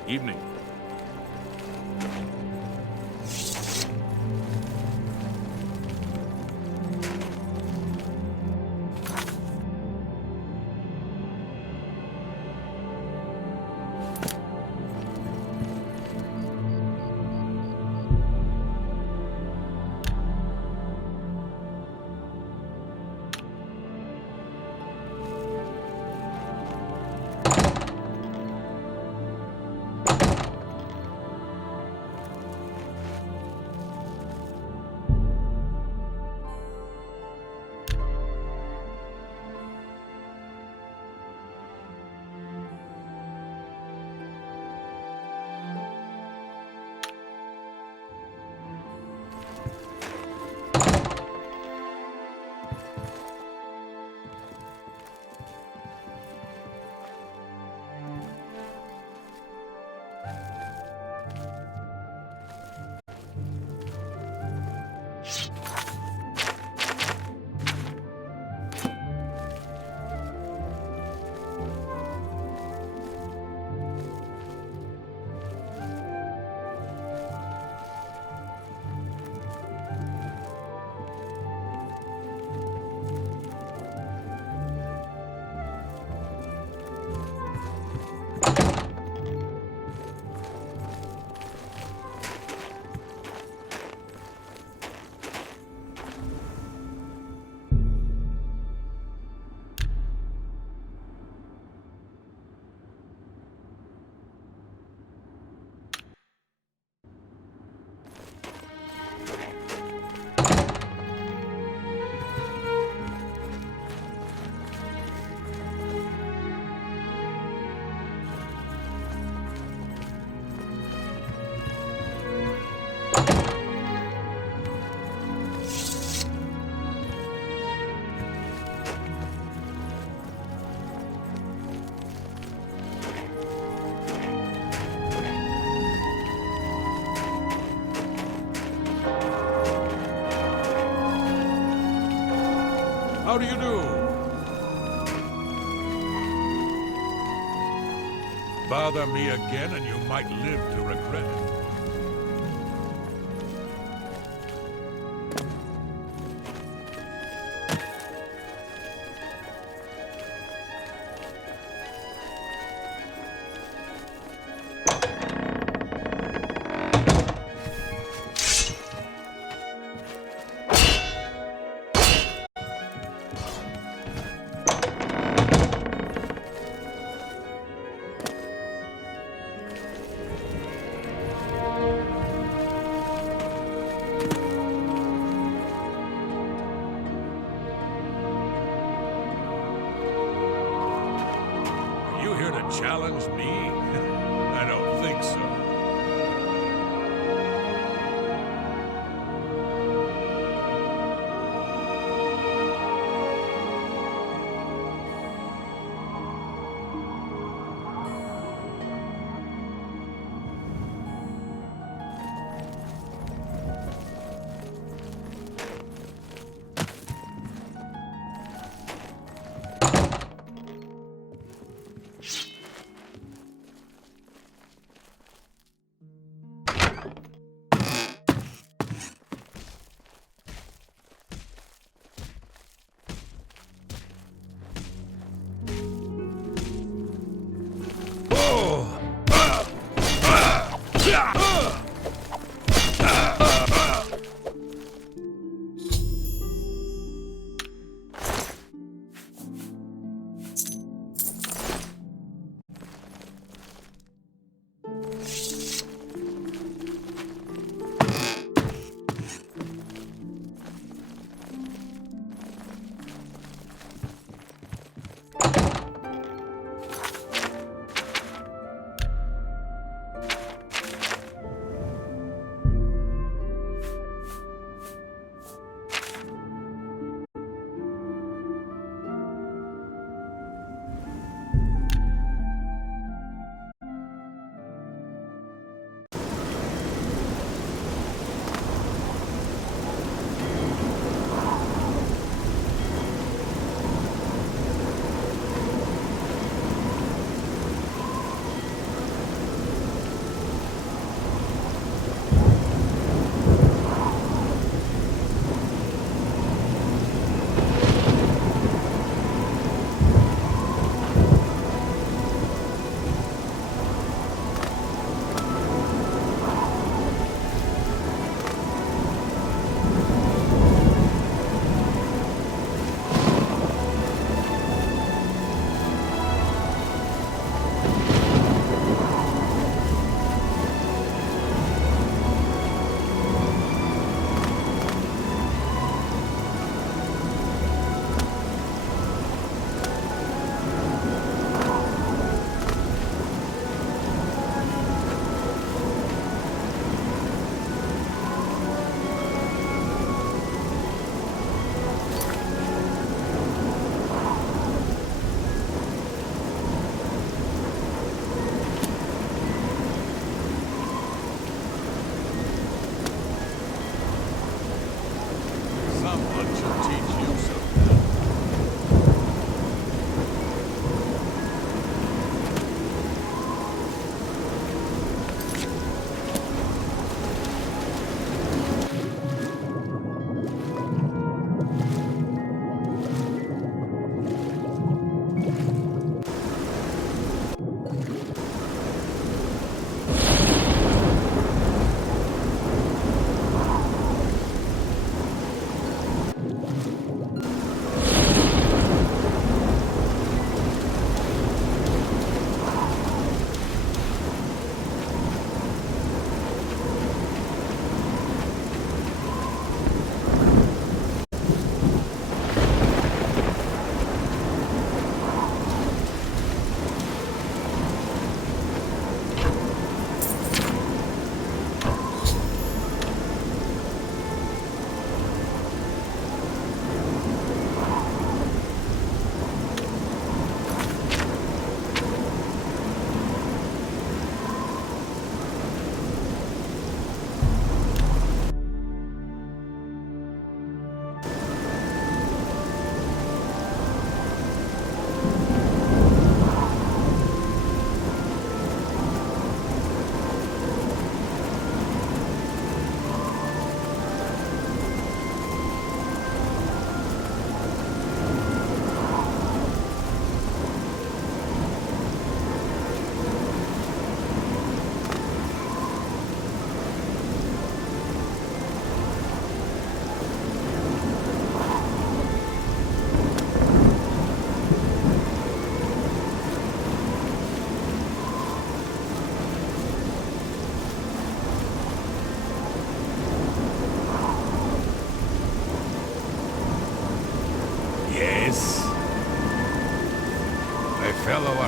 Evening. How do you do? Bother me again and you might live to regret it. You here to challenge me? I don't think so.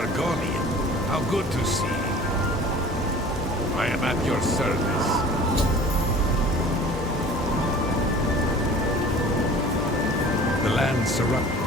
Argonian. How good to see you. I am at your service. The land surrounds.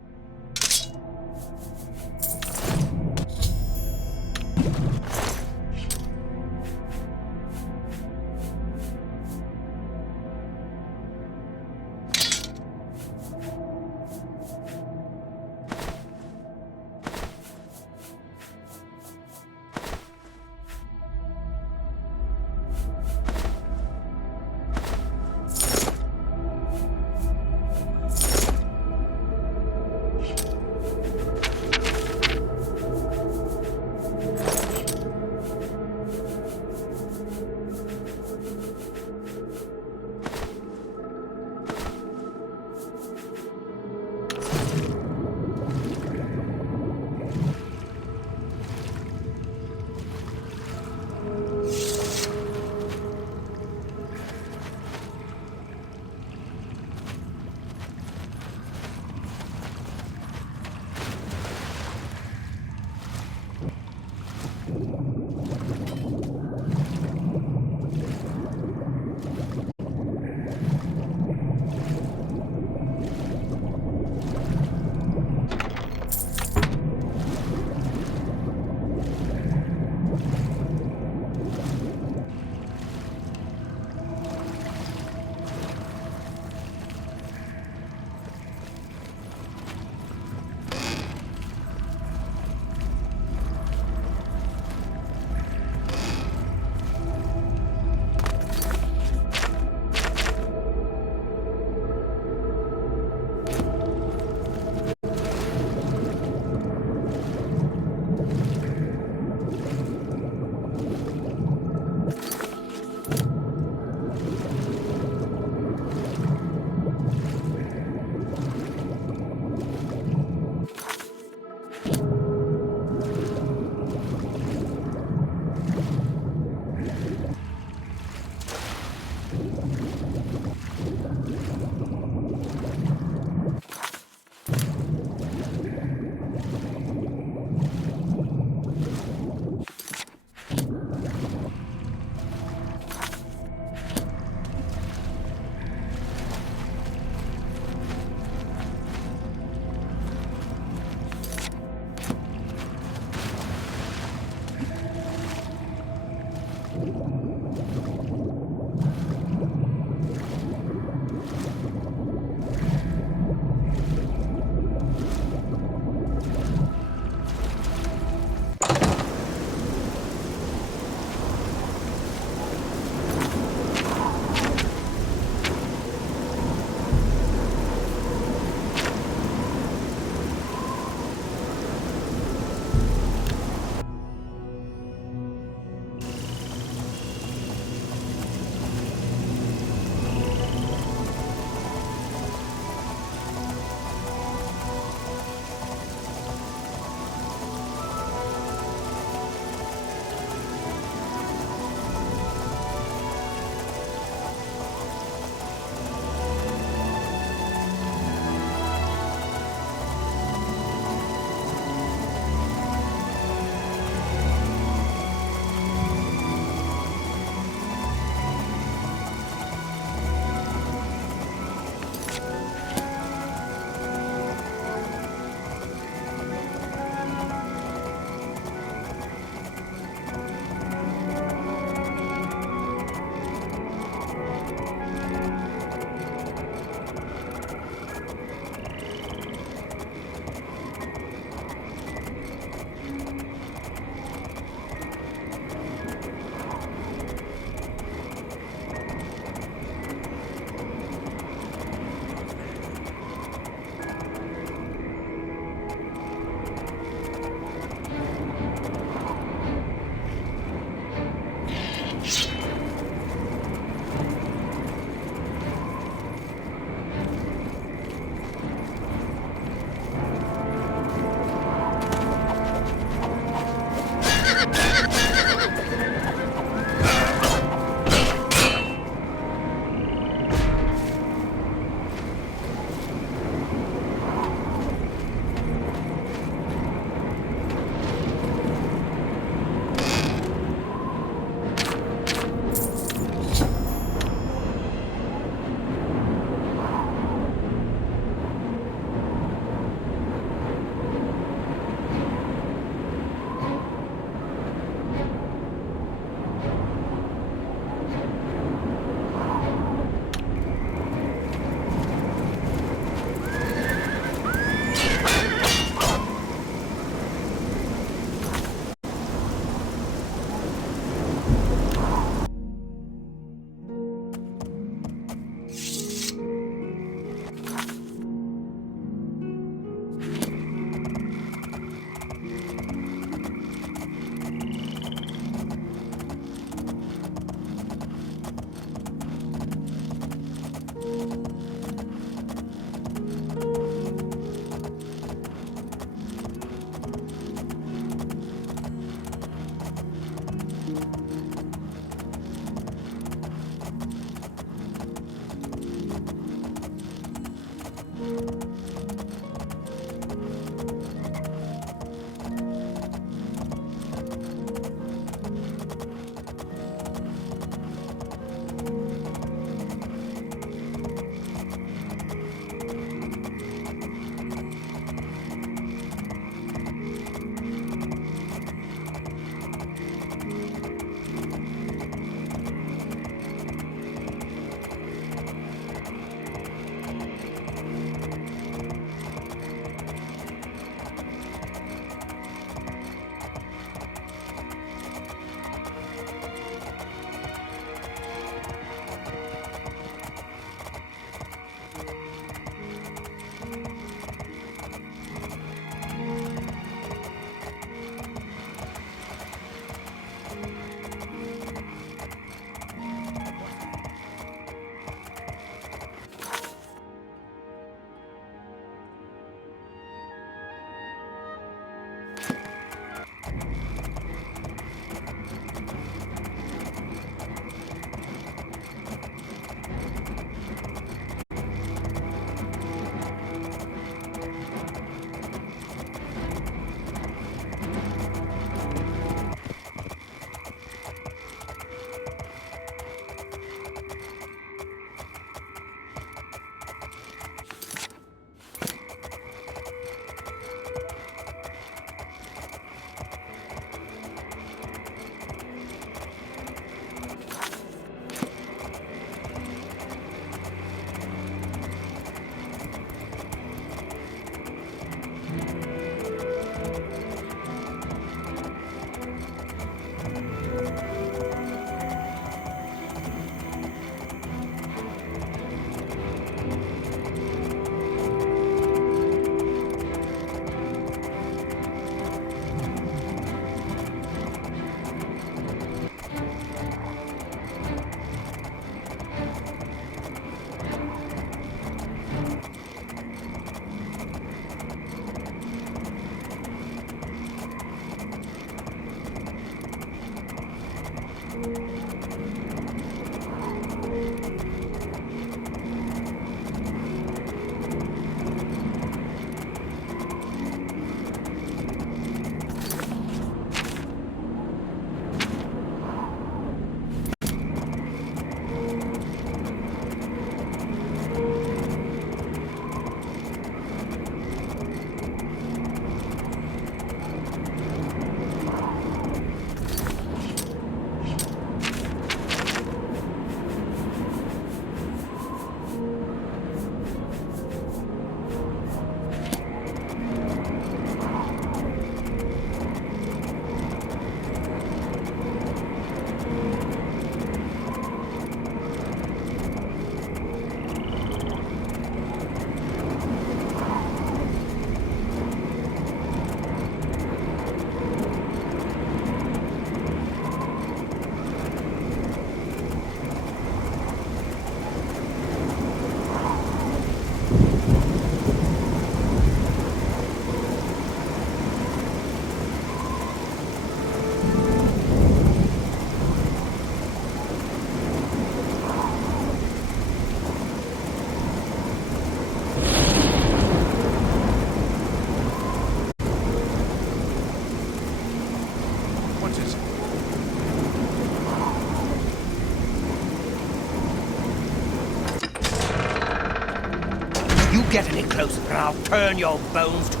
Get any closer and I'll turn your bones to